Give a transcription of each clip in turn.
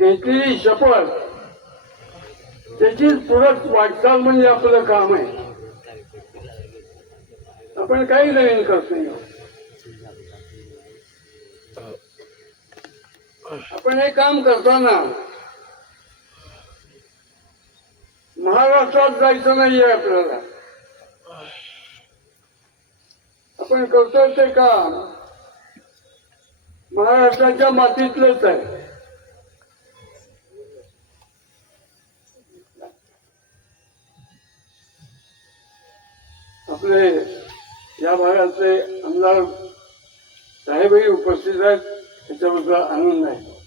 घेतलेली शपथ त्याची पुढं वाटचाल म्हणजे आपलं काम आहे. आपण काही नवीन करत नाही. आपण हे काम करताना महाराष्ट्रात जायचं नाहीये आपल्याला. आपण करतोय ते काम महाराष्ट्राच्या मातीतलंच आहे. आपले या भागातले आमदार साहेबही उपस्थित आहेत, त्याच्याबद्दल आनंद आहे.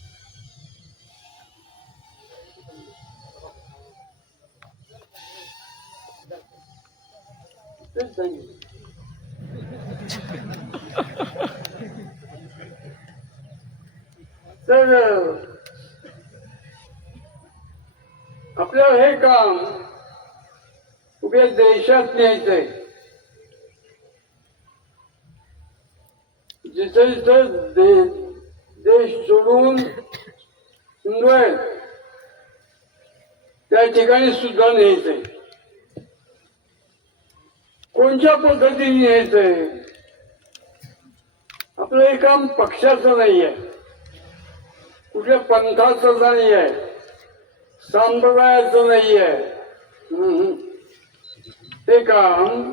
तर आपल्याला हे काम उभ्या देशात न्यायचंय. जिथे जिथे देश सोडून हिंदू आहेत त्या ठिकाणी सुद्धा न्यायचंय. कोणत्या पद्धतीने न्यायचंय? आपलं हे काम पक्षाचं नाही आहे, कुठल्या पंथाचं नाही आहे, संप्रदायाचं नाही आहे. हे काम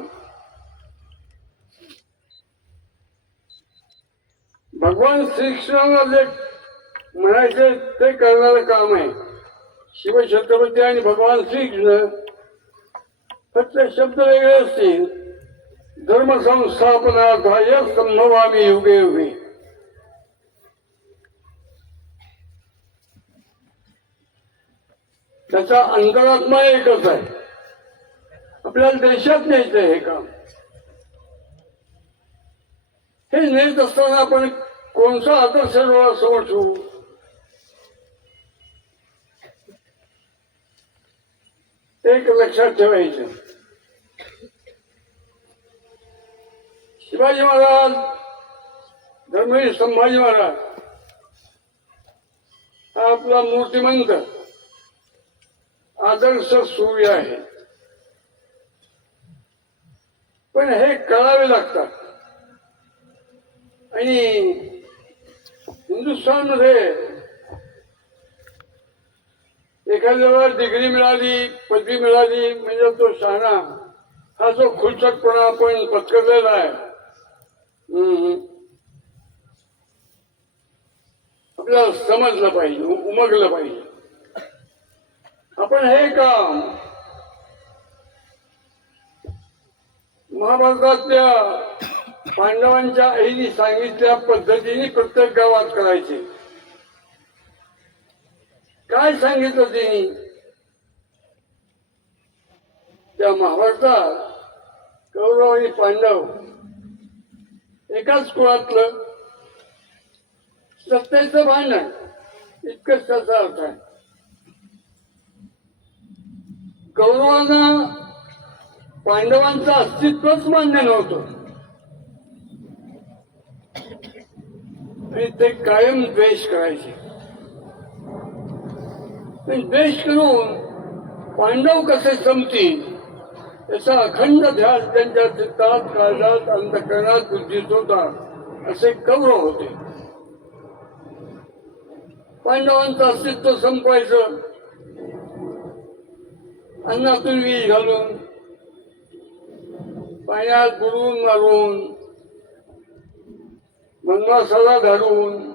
भगवान श्रीकृष्णाला जे म्हणायचे ते करणारं काम आहे. शिवछत्रपती आणि भगवान श्रीकृष्ण फक्त शब्द वेगळे असतील. धर्म संस्थापनार्थाय संभवामी युगे युगे. त्याचा अंतरात्मा एकच आहे. आपल्याला देशात न्यायचंय हे काम. हे नेत असताना आपण कोणता आदर्श डोळ्यासमोर ठेवू? एक लक्षात ठेवायचं. शिवाजी महाराज, धर्मवीर संभाजी महाराज हा आपला मूर्तिमंत आदर्श सूर्य आहे. पण हे कळावे लागतात. आणि हिंदुस्थानमध्ये एखाद्याला डिग्री मिळाली, पदवी मिळाली म्हणजे तो शहाणा, हा जो खुलचकपणा आपण पत्करलेला आहे, आपल्याला समजलं पाहिजे, उमगलं पाहिजे. आपण हे काम महाभारतातल्या पांडवांच्या आईने सांगितल्या पद्धतीने प्रत्येक गावात करायचे. काय सांगितलं त्यांनी? त्या महाभारतात कौरव आणि पांडव एकाच कुळातलं, सत्तेचं भांडण, इतकंच त्याचा अर्थ आहे. कौरवांना पांडवांचं अस्तित्वच मान्य नव्हतं आणि ते कायम द्वेष करायचे. द्वेष करून पांडव कसे संपतील याचा अखंड ध्यास त्यांच्या चित्तात, काळजात, अंतःकरणात, बुद्धीत होता. असे कौरव होते. पांडवांचं अस्तित्व संपवायचं, अन्नातून विष घालून, पाण्यात बुडवून मारून, वनवासाला धाडून,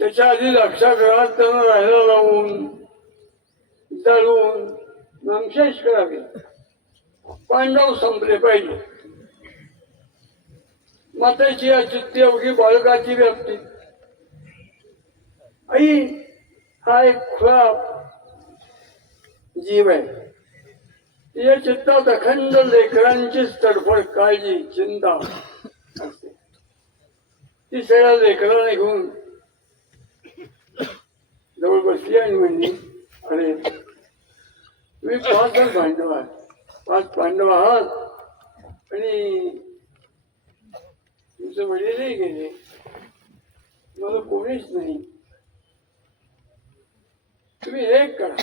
त्याच्या आधी लाक्षागृहात त्यांना राहायला लावून, जाळून नामशेष करावे. पांडव संपले पाहिजे. मातेची अचित्य अवघी बाळकाची व्याप्ती. आई हा एक खुळा जीव आहे. या चित्तात अखंड लेकरांचीच तडफड, काळजी, चिंता असते. ती सगळ्या लेकरांना घेऊन जवळ बसली आणि म्हणली, अरे तुम्ही 5 जण पांडव आहात, 5 पांडव आहात आणि तुमचे वडीलही गेले, मला कोणीच नाही. तुम्ही एक करा.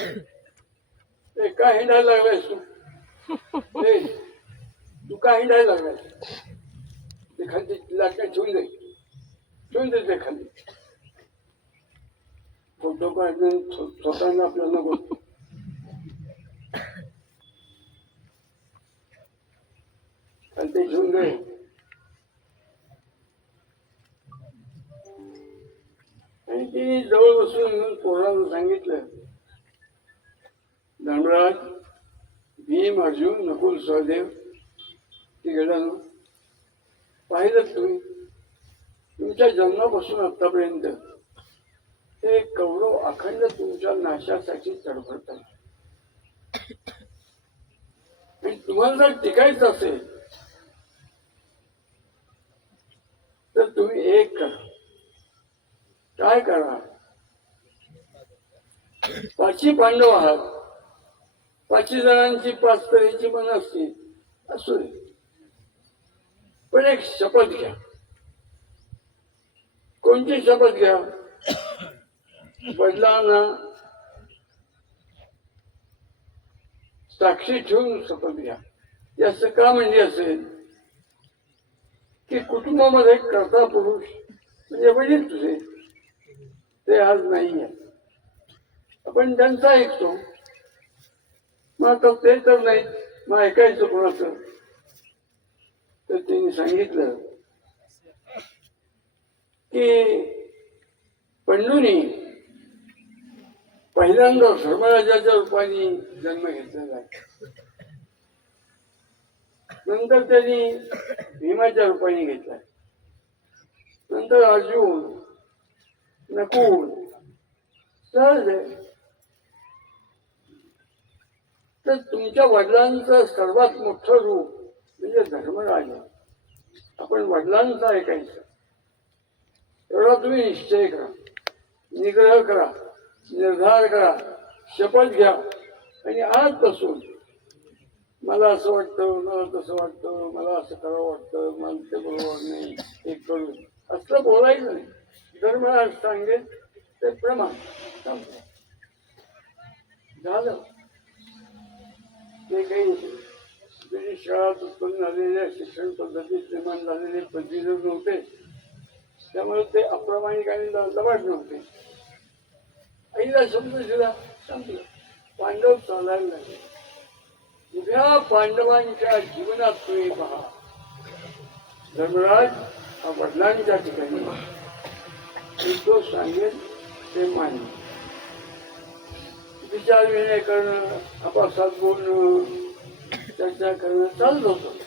ते का हिंडायला लागलायस तू? ए, तू का हिंडायला लागलायस? ते खाली लाटण्या ठेवून दे ते खाली. फोटो काढून स्वतःला आपल्याला नको. आणि ते ठेवून दे. आणि ती जवळ बसून पोराला सांगितलं, धनराज, भीम, अर्जुन, नकुल, सहदेव ती गेल्यानं पाहिलं तुम्ही तुमच्या जन्मापासून आतापर्यंत हे कौरव अखंड तुमच्या नाशासाठी तडफडतात. आणि तुम्हाला जर टिकायचं असेल तर तुम्ही एक करा. काय करा? 5 पांडव आहात. 5 जणांची 5 तऱ्हेची मन असतील, असू दे, पण एक शपथ घ्या. कोणती शपथ घ्या? वडिलांना साक्षी ठेवून शपथ घ्या. ते असं का म्हणजे असेल की कुटुंबामध्ये कर्ता पुरुष म्हणजे वडील तुझे ते आज नाही आहे. आपण त्यांचा ऐकतो. मग आता ते तर नाही, मग ऐकायचं कोणाचं? तर त्यांनी सांगितलं की पंडूनी पहिल्यांदा धर्मराजाच्या रूपाने जन्म घेतलेला आहे. नंतर त्यांनी भीमाच्या रूपाने घेतला. नंतर अर्जुन, नकुल, सहदेव. तर तुमच्या वडिलांचं सर्वात मोठं रूप म्हणजे धर्मराज. आपण वडिलांचं ऐकायचं. एवढा तुम्ही निश्चय करा, निग्रह करा, निर्धार करा, शपथ घ्या. आणि आजपासून मला असं वाटतं, मला तसं वाटतं, मला असं करावं वाटतं, मला ते बरोबर नाही, हे करू, असं बोलायचं नाही. धर्मराज सांगेल ते प्रमाण झालं. ते काही ब्रिटिश काळात उत्पन्न झालेल्या शिक्षण पद्धतीत निर्माण झालेले पदवीधर नव्हते. त्यामुळे ते अप्रामाणिक आणि लबाड नव्हते. आईला शब्द दिला, संपलं. पांडव चालायला लागले. उभ्या पांडवांच्या जीवनात तुम्ही पहा, धर्मराज हा वडिलांच्या ठिकाणी तो सांगेल ते मान्य. विचार विनय करणं, आपापसात बोलणं, चर्चा करणं चालत होतं.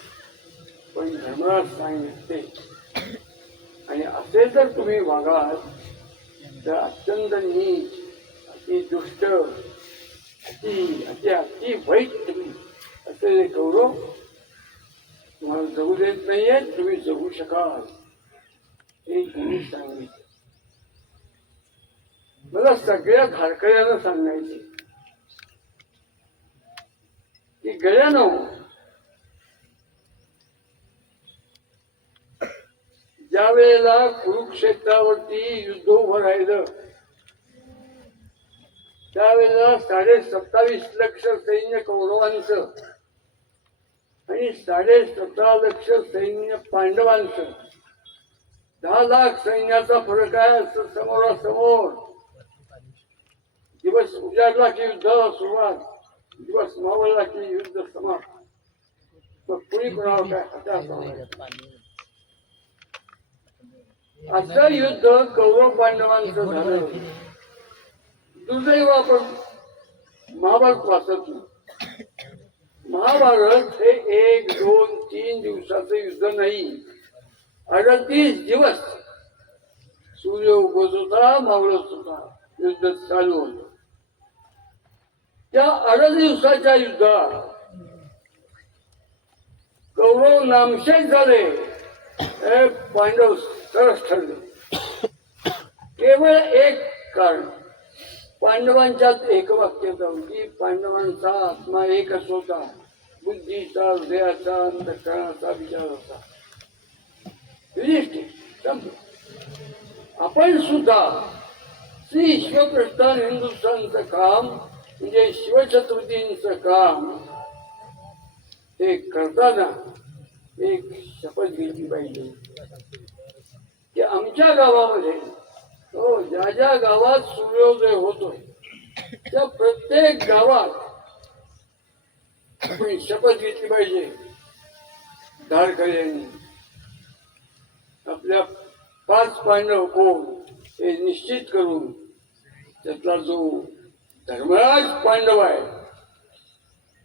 पण धर्मराज सांगितले आणि असे जर तुम्ही वागाल तर अत्यंत नीच, अति दुष्ट, अति वाईट तुम्ही असलेले कौरव तुम्हाला जगू देत नाहीये. तुम्ही जगू शकाल हे तुम्ही सांगितले. मला सगळ्या खारकऱ्यांना सांगायचे की गळ्यानो, ज्या वेळेला कुरुक्षेत्रावरती युद्ध उभं राहिलं त्यावेळेला 27.5 लाख सैन्य कौरवांचं आणि 17.5 लाख सैन्य पांडवांचं, 10 लाख सैन्याचा फरक आहे. असं समोरासमोर दिवस उजाडला की युद्धाला सुरुवात, दिवस मावळला की युद्ध समाप्त. मग कुणी कोणावर काय हातात असं युद्ध कौरव पांडवांचं झालं. दुर्दैव आपण महाभारत वाचत नाही. महाभारत हे 1, 2, 3 दिवसाचं युद्ध नाही. 38 दिवस सूर्य उगवत होता, मावळत होता, युद्ध चालू होत. त्या 38 दिवसाच्या युद्धात कौरव नामशेष झाले, पांडव सरस ठरले. केवळ एक कारण, पांडवांच्यात एकवाक्यता होती. पांडवांचा आत्मा एकच होता. बुद्धीचा, हृदयाचा, अंतःकरणाचा विचार होता. युधिष्ठिर, आपण सुद्धा श्री शिवप्रस्थान हिंदुस्थानचं काम म्हणजे शिवछत्रपतींचं काम हे करताना एक शपथ घेतली पाहिजे की आमच्या गावामध्ये हो ज्या ज्या गावात सूर्योदय होतोय त्या प्रत्येक गावात आपण शपथ घेतली पाहिजे. धारकऱ्यांनी आपल्या 5 पांडव कोण हे निश्चित करून त्यातला जो धर्मराज पांडव आहे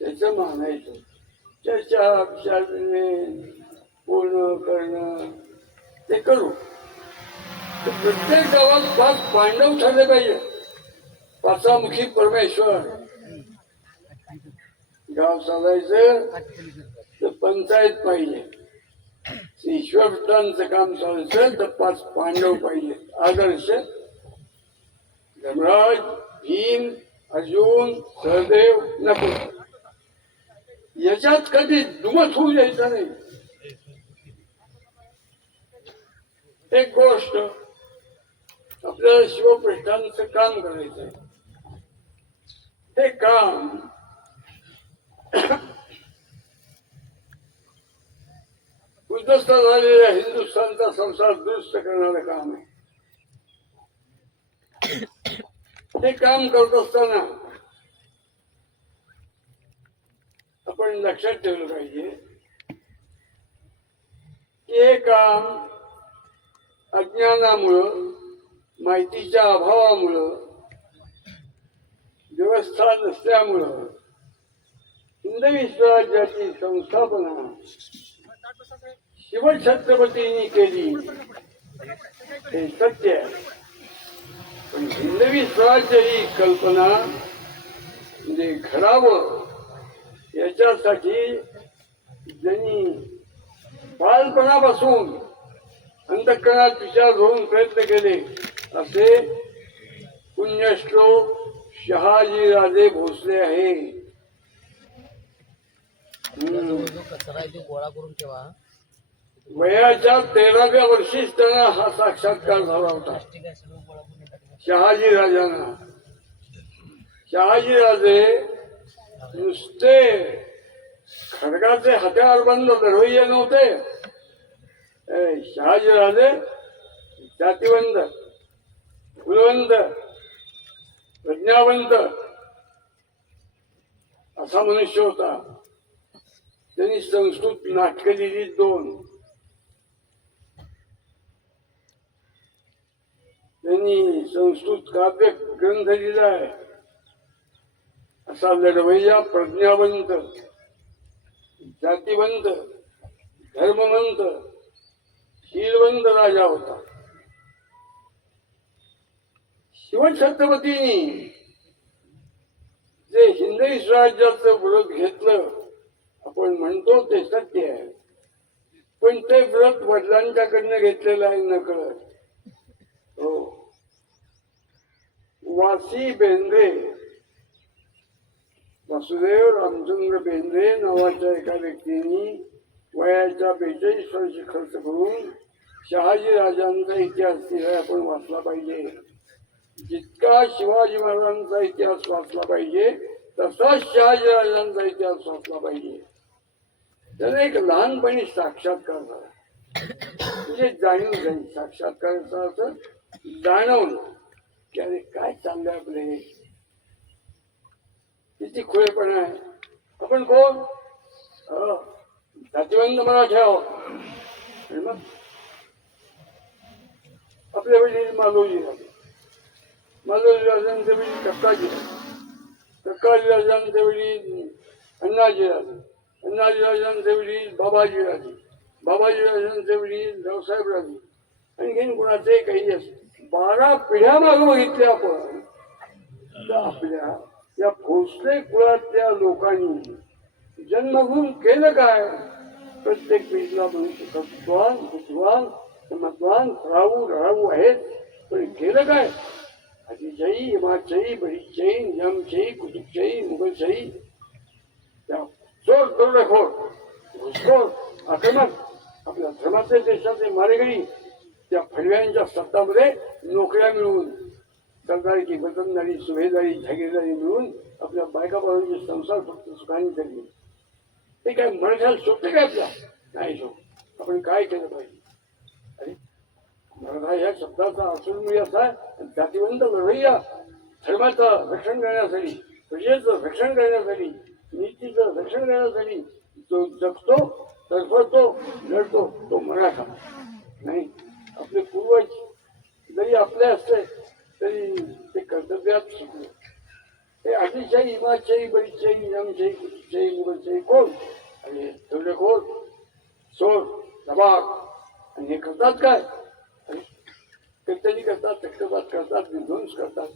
त्याचं मानायचं. चर्चा विचारणे पूर्ण करणं ते करू. प्रत्येक गावात 5 पांडव ठरले पाहिजे. 5मुखी परमेश्वर. गाव चालायचं तर पंचायत पाहिजे. ईश्वरचं काम चालायचं तर 5 पांडव पाहिजे. आदर्श धर्मराज, भीम, अर्जुन, सहदेव, नकुल. याच्यात कधी दुमत होऊ द्यायचं नाही. एक गोष्ट आपल्याला शिवप्रष्ठांचं काम करायचंय. हे काम उद्ध्वस्त झालेल्या हिंदुस्थानचा संसार दुरुस्त करणारं काम आहे. हे काम करत असताना आपण लक्षात ठेवलं पाहिजे की हे काम अज्ञानामुळं, माहितीच्या अभावामुळं, व्यवस्था नसल्यामुळं हिंदवी स्वराज्याची संस्थापना शिवछत्रपतींनी केली हे सत्य आहे. पण हिंदवी स्वराज्य ही कल्पना म्हणजे घडावं याच्यासाठी ज्यांनी बालपणापासून अंतःकरणात विचार घेऊन प्रयत्न केले असे पुण्यश्लोक शहाजीराजे भोसले आहे. गोळा करून ठेवा. वयाच्या 13व्या वर्षीच त्यांना हा साक्षात्कार झाला होता. शहाजीराजांना. शहाजीराजे नुसते खडगाचे हत्यारबंद लढवय्ये नव्हते. शहाजीराजे जातिवंत, कुलवंत, प्रज्ञावंत असा मनुष्य होता. त्यांनी संस्कृत नाटकं लिहिली 2. त्यांनी संस्कृत काव्य ग्रंथ लिहिलाय. असा लढवय्या, प्रज्ञावंत, जातिवंत, धर्मवंत, शीलवंत राजा होता. शिवछत्रपतींनी जे हिंदवी स्वराज्याचं व्रत घेतलं आपण म्हणतो ते सत्य आहे. पण ते व्रत वडिलांच्याकडनं घेतलेलं आहे नकळत. हो. वासी बेंद्रे, वासुदेव रामचंद्र बेंद्रे नावाच्या एका व्यक्तीने वयाच्या 42 वर्षी खर्च करून शहाजी राजांचा इतिहास दिलाय. आपण वाचला पाहिजे. जितका शिवाजी महाराजांचा इतिहास वाचला पाहिजे तसाच शहाजी राजांचा इतिहास वाचला पाहिजे. त्याने एक लहानपणी साक्षात्कार झाला. म्हणजे जाणीव झाली. साक्षात्काराचा अर्थ जाणवलं की अरे काय चाललंय आपले, किती खुळेपणा आहे. आपण कोण? जातिवंत मराठी आहोत. मग आपले वडील मालोजी राजे, मालोजी राजांचे वडील कक्काजी राजे, कक्काजी राजांचे वडील अण्णाजी राजे, अण्णाजी राजांचे वडील बाबाजी राजे, बाबाजी राजांचे वडील रावसाहेब राजे. आणखीन कुणाचे काही असते 12 पिढ्या मागे बघितले आपण तर आपल्या या भोसले कुळातल्या लोकांनी जन्मभूम केलं काय? प्रत्येक पिढीला मनुष्य सत्वान, बुद्धवान, समत्वान, राहू आहेत. पण केलं काय? आदिशाही, हिमाशाही, बरीशाही, निजामशाही, कुतुबशाही, मुघलशाही, त्या चोर, दरोडेखोर, घुसखोर, आक्रमक, आपल्या धर्माचे देशाचे मारेकरी, त्या फडव्यांच्या सत्तामध्ये नोकऱ्या मिळवून सरदारकी बदलणारी सुभेदारी जागीरदारी मिळून आपल्या बायका बाळांचे संसार फक्त सुखाने चालले. ते काय मराठ्याला सोपते काय आपल्या नाही शो. आपण काय केलं पाहिजे? अरे मराठा या शब्दाचा अर्थ असा जातीवंत लढवय्या, धर्माचं रक्षण करण्यासाठी, प्रजेचं रक्षण करण्यासाठी, नीतीचं रक्षण करण्यासाठी जो जगतो, तडफडतो, लढतो तो मराठा नाही. आपले पूर्वज जरी आपले असते तरी ते कर्तव्यात शिकले. ते आदिशाही, हिमाशाही, बरीचशाही, निजामशाही, कुतुबशाही, मुघलशाही कोण आणि दरोडेखोर, चोर, दबाग आणि हे करतात काय? कत्तली करतात, चक्रपात करतात, विध्वंस करतात,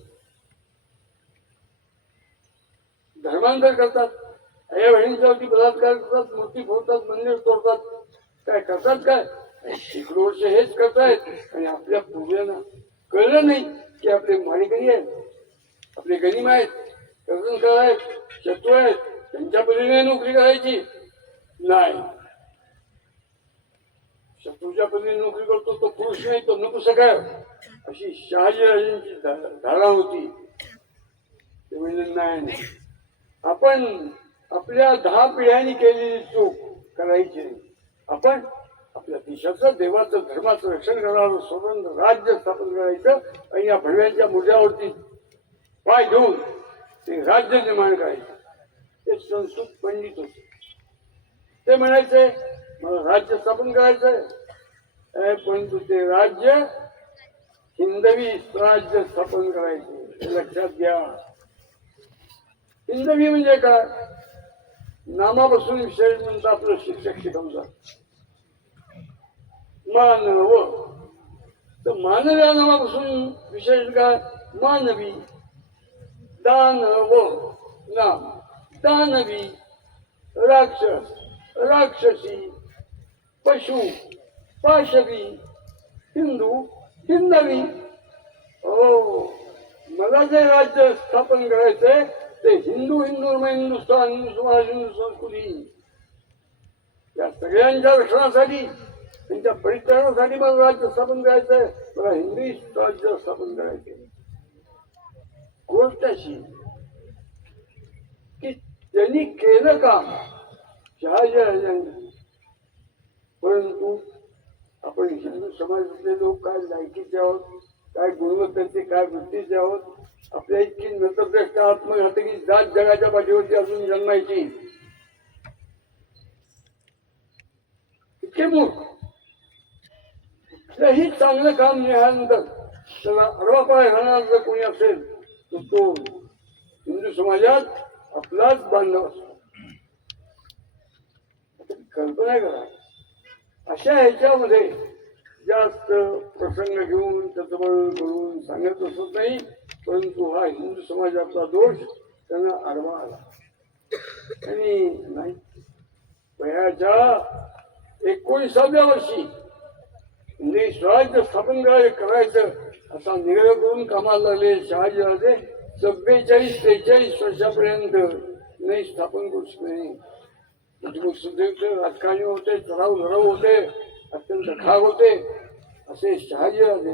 धर्मांतर करतात, आई बहिणींच्यावरती बलात्कार करतात, मूर्ती फोडतात, मंदिर तोडतात. काय करतात काय? शेकडो वर्ष हेच करतायत. आणि आपल्या पूर्वजांना कळलं नाही की आपले माणिकरी आहेत, आपले गनिम आहेत, कर्तनकार आहेत, शत्रू आहेत, त्यांच्या पद्धतीने नोकरी करायची नाही. शत्रूच्या पद्धतीने नोकरी करतो तो पुरुष नाही, तो नको सगळं, अशी शहाजीराजांची धारणा होती. ते म्हणजे नाही, आपण आपल्या 10 पिढ्यांनी केलेली चूक करायची नाही. आपण आपल्या देशाचं, देवाचं, धर्माचं रक्षण करणारं स्वतंत्र राज्य स्थापन करायचं आणि या भडव्यांच्या मुद्द्यावरती पाय घेऊन ते राज्य निर्माण करायचं. ते संस्कृत पंडित होते. ते म्हणायचे मला राज्य स्थापन करायचंय, परंतु ते राज्य हिंदवी राज्य स्थापन करायचे. हे लक्षात घ्या. हिंदवी म्हणजे काय? नामापासून विषय म्हणतात आपलं शिक्षक शिकवतात. मानव तर मानव या नामापासून विशेष काय? मानवी. दानव नाम, दानवी, राक्षस, राक्षसी, पशु, पाशवी, हिंदू, हिंदवी. हो, मला जे राज्य स्थापन करायचंय ते हिंदू, हिंदुस्तान, हिंदू समाज, हिंदू संस्कृती या सगळ्यांच्या रक्षणासाठी, त्यांच्या परिचारणासाठी मला राज्य स्थापन करायचंय. मला हिंदी राज्य स्थापन करायचंय. गोष्ट अशी की त्यांनी केलं काम शहाजीराजांनी, परंतु आपण हिंदू समाजातले लोक काय लायकीचे आहोत, काय गुणवत्तेचे, काय वृत्तीचे आहोत, आपल्या इतकी नतद्रष्ट आत्मघातकी जात जगाच्या पाठीवरती अजून जन्मायची. इतके मूर्ख. कुठलंही चांगलं काम मिळाल्यानंतर त्याला आडवा पाय घालणार जर कोणी असेल तर तो हिंदू समाजात आपलाच बांधव असतो. कल्पना करा, अशा ह्याच्यामध्ये जास्त प्रसंग घेऊन त्याचं वर्णन करून सांगत असत नाही, परंतु हा हिंदू समाजाचा दोष त्यांना आडवा आला. आणि नाही, वयाच्या 19व्या वर्षी हिंदी स्वराज्य स्थापन करायचं असा निर्णय करून कामाला लागले शहाजीराजे. 44-43 वर्षापर्यंत नाही स्थापन करू शकले. राजकारणी होते, चढाव धराव होते, अत्यंत खाग होते, असे शहाजीराजे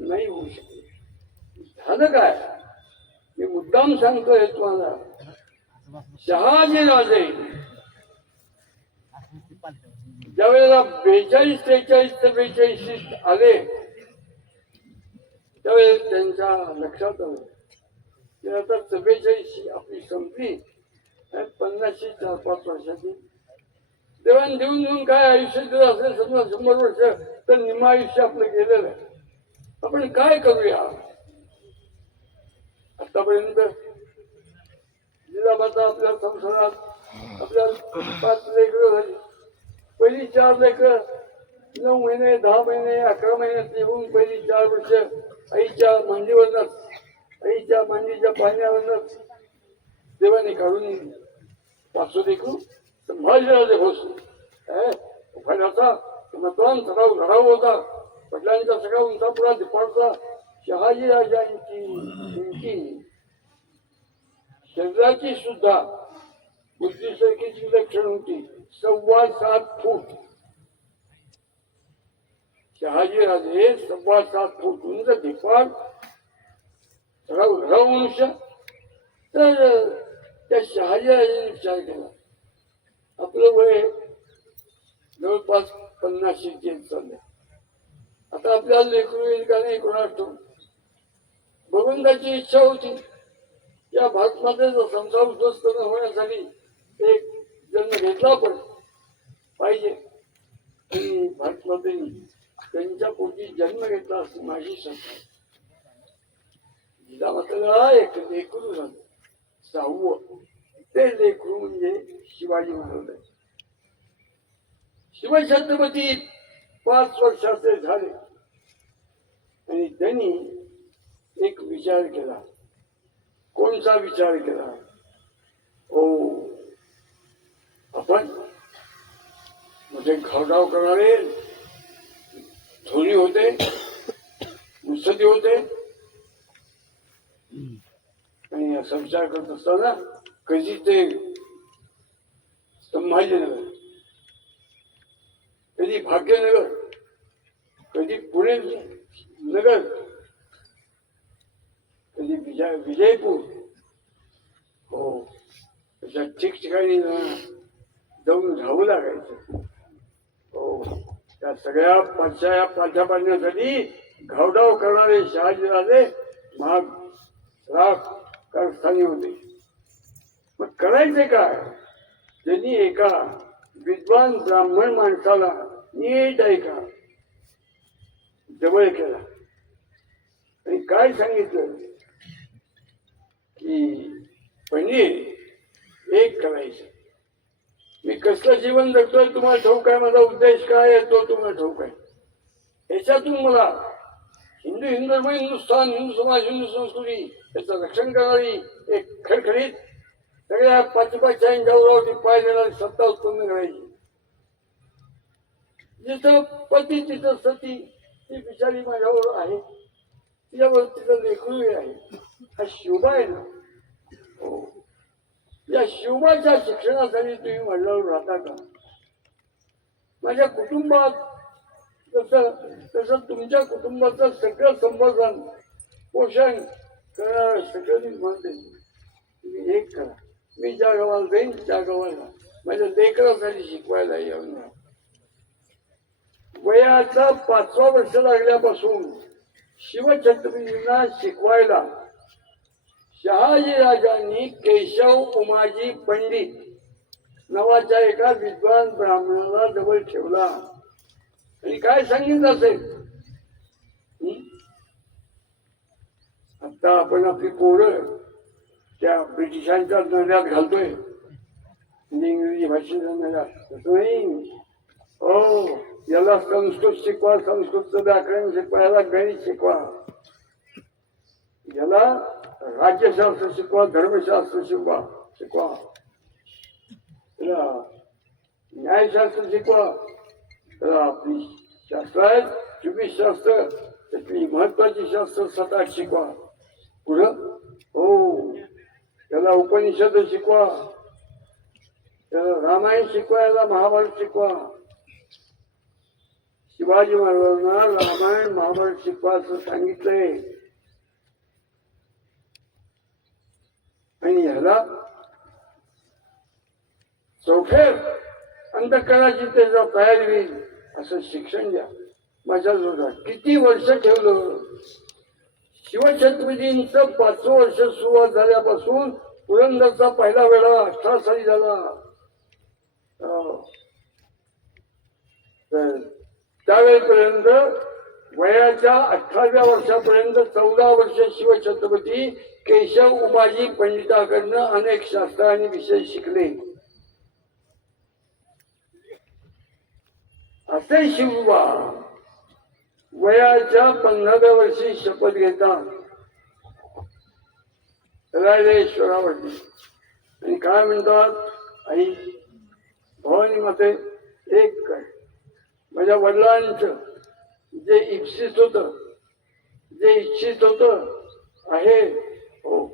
नाही होऊ शकले. झालं काय? मी मुद्दाम सांगतोय तुम्हाला. शहाजीराजे ज्या वेळेला 42-43 ते 42 आले त्यावेळेस त्यांच्या लक्षात आलं की आता 44 आपली संपली, 50ची 4-5 वर्षाची देवाण देऊन देऊन काय आयुष्य दिलं असेल समजा 100 वर्ष, तर निम्म आयुष्य आपलं गेलेलं आहे. आपण काय करूया? आतापर्यंत जिजामाता आपल्या संसारात आपल्या 5 लेकरं झाली. पहिली 4 लेकरं 9 महिने, 10 महिने, 11 महिन्यात येऊन पहिली 4 वर्ष आईच्या मांडीवरनच, आईच्या मांडीच्या पाण्यावरनच देवाने काढून दिली. 5 लेकरू संभाजीराजे भोसले. उखाड्याचा महत्वान चढाव घडाव होता. वडिलांचा सगळा उंचापुरा दिपाडचा शहाजीराजांची शरीराची सुद्धा बुद्धिसैकीची लक्षण होती. 7.25 फूट. शहाजीराजे 7.25 फूट उंच दिपाड भराव मनुष्य. तर त्या शहाजीराजांनी विचार केला, आपलं वय जवळपास 50 चाललंय, आता आपल्याला लेकरू येईल का नाही कोणाला ठेवून. भगवंताची इच्छा होती या भारतमातेचा संसार उद्ध्वस्त न होण्यासाठी एक जन्म घेतला पण पाहिजे. आणि भारतमातेने त्यांच्या पोटी जन्म घेतला असं माझी शंका आहे. जिजामातेला एक लेकरू झालं 6वं, ते लेकरू म्हणजे शिवाजी महाराज. शिवछत्रपती 5 वर्षाचे झाले आणि त्यांनी एक विचार केला. कोणता विचार केला? ओ, आपण म्हणजे घावडाव करणारे धोनी होते, मुत्सदी होते. आणि असा विचार करत असताना कधी ते संभाजीनगर, कधी भाग्यनगर, कधी पुणे नगर, कधी विजयपूर, हो अशा ठिकठिकाणी जाऊन राहू लागायचं. हो, त्या सगळ्या पाठ्या पाडण्यासाठी घावडाव करणारे शहाजीराजे महाग राख कारस्थानी होते. मग करायचे काय? त्यांनी एका विद्वान ब्राह्मण माणसाला नीट ऐका जवळ केला आणि काय सांगितलं की पंडित, एक करायचं, मी कसलं जीवन जगतोय तुम्हाला ठाऊक आहे, माझा उद्देश काय आहे तो तुम्हाला ठाऊक आहे. याच्यातून मला हिंदू धर्म, हिंदुस्थान, हिंदू समाज, हिंदू संस्कृती याचं रक्षण करणारी एक खडखडीत सगळ्या पाचपाच्यांच्या उरावरती पाय देणारी सत्ता उत्पन्न करायची. जिथं पती तिथं सती, ती बिचारी माझ्यावर आहे, तिच्यावर तिथं लेकरू आहे. हा शिवबा आहे ना. हो, या शिवबाच्या शिक्षणासाठी तुम्ही म्हणल्यावर राहता का? माझ्या कुटुंबात तसं तुमच्या कुटुंबाचं सगळं संवर्धन पोषण करणार सगळं म्हणते. तुम्ही एक करा, मी ज्या गावाला जाईन त्या गावाला माझ्या लेकरासाठी शिकवायला येऊन. वयाचा 5वा वर्ष लागल्यापासून शिवछत्रपतींना शिकवायला शहाजीराजांनी केशव उमाजी पंडित नावाच्या एका विद्वान ब्राह्मणाला जवळ ठेवला आणि काय सांगितलं असेल, आता आपण आपली पोरं त्या ब्रिटिशांच्या नद्यात घालतोय, म्हणजे इंग्रजी भाषेच्या नद्यात, तसं नाही. हो, याला संस्कृत शिकवा, संस्कृतचं व्याकरण शिकवा, याला गणित शिकवा, याला राज्यशास्त्र शिकवा, धर्मशास्त्र शिकवा, न्यायशास्त्र शिकवा, त्याला आपली शास्त्र आहेत, ज्योतिषशास्त्र, त्यातली महत्वाची शास्त्र 7-8 शिकवा. पुढं हो, त्याला उपनिषद शिकवा, त्याला रामायण शिकवा, याला महाभारत शिकवा. शिवाजी महाराजांना रामायण महाभारत शिकवा असं सांगितलंय. आणि ह्याला चौफेर अंतःकरणाची त्याचा तयारी होईल असं शिक्षण द्या. माझ्या जोरात किती वर्ष ठेवलं. शिवछत्रपतींचं 5वं वर्ष सुरुवात झाल्यापासून पुरंदरचा पहिला वेळा 18 साली झाला. त्यावेळेपर्यंत वयाच्या 18व्या वर्षापर्यंत 14 वर्ष शिवछत्रपती केशव उमाजी पंडिताकडनं अनेक शास्त्र आणि विषय शिकले. असे शिवबा वयाच्या 15व्या वर्षी शपथ घेतात रायरेश्वरावरती आणि काय म्हणतात, आई भवानी माते एक कर. माझ्या वडिलांचं जे इप्सित होत, जे इच्छित होत आहे, हो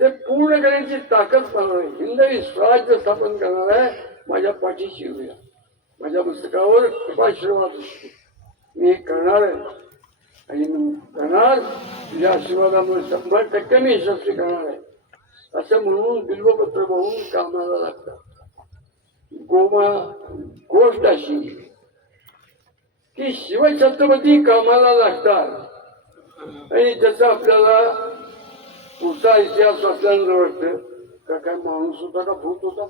ते पूर्ण करण्याची ताकद मला आहे. हिंदवी स्वराज्य स्थापन करणार आहे. माझ्या पाठीशी उभ्या, माझ्या पुस्तकावर कृपाश्रमात मी करणार आहे. आणि करणार तुझ्या आशीर्वादामुळे 100% मी यशस्वी करणार आहे असं म्हणून बिल्वपत्र वाहून कामाला लागतात. गोष्ट अशी की शिवछत्रपती कामाला लागतात आणि त्याचा आपल्याला पुढचा इतिहास वाचल्यानंतर वाटतं का काय माणूस होता का भूत होता,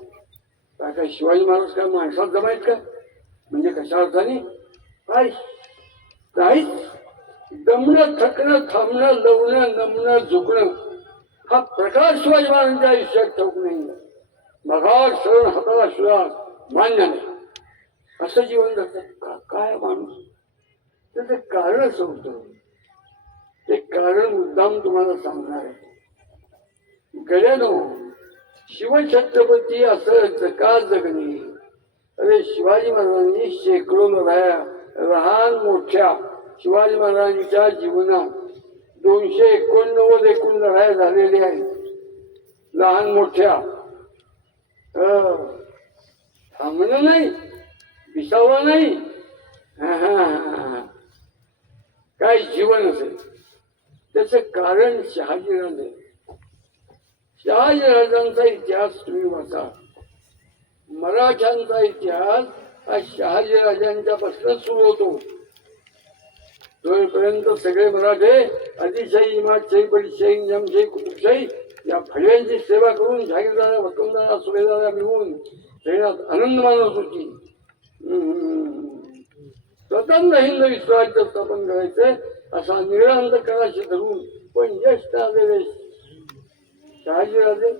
काय शिवाजी महाराज काय माणसात जमायत का, म्हणजे कशा अर्थाने काहीच दमणं थकणं थांबणं लवणं नमणं झुकणं हा प्रकार शिवाजी महाराजांच्या आयुष्यात ठाऊक नाही. मघार शरण हाताला शिवाय मान्य नाही असं जीवन जगतात. काय माणूस त्याचं कारण असं होतं. ते कारण मुद्दाम तुम्हाला सांगणार आहे. गड्यानो शिवछत्रपती असं का जगणे. अरे शिवाजी महाराजांनी शेकडो लहान मोठ्या शिवाजी महाराजांच्या जीवनात 289 एकूण लढाया झालेल्या आहेत. लहान मोठ्या थांबणं नाही, विसावा नाही, काय जीवन असेल. त्याच कारण शहाजीराजे. शहाजीराजांचा इतिहास तुम्ही वाचा. मराठ्यांचा इतिहास हा शहाजीराजांच्या पासून सुरू होतो. जोपर्यंत सगळे मराठे आदिशाही इमादशाही बडीशाही निजामशाही कुतुबशाही या फळ्यांची सेवा करून जहागीरदारा वकमदारा सुभेदारा मिळवून सैन्यात आनंद मानत होती. स्वतंत्र हिंद विश्वराज्य स्थापन करायचंय असा निरांत कराशी धरून पण यश आलेले शहाजीराजे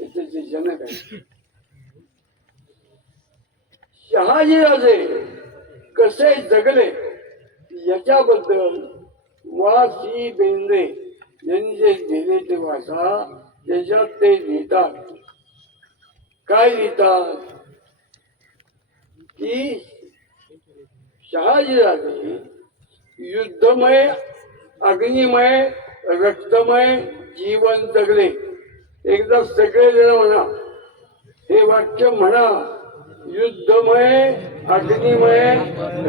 त्याचे जनक आहे. शहाजीराजे कसे जगले याच्याबद्दल वा.सी. बेंद्रे यांनी जे लिहिले ते वाचा. त्याच्यात ते लिहितात. काय लिहितात की शहाजीराजे युद्धमय अग्निमय रक्तमय जीवन जगले. एकदा सगळे जण म्हणा हे वाक्य म्हणा. युद्धमय अग्निमय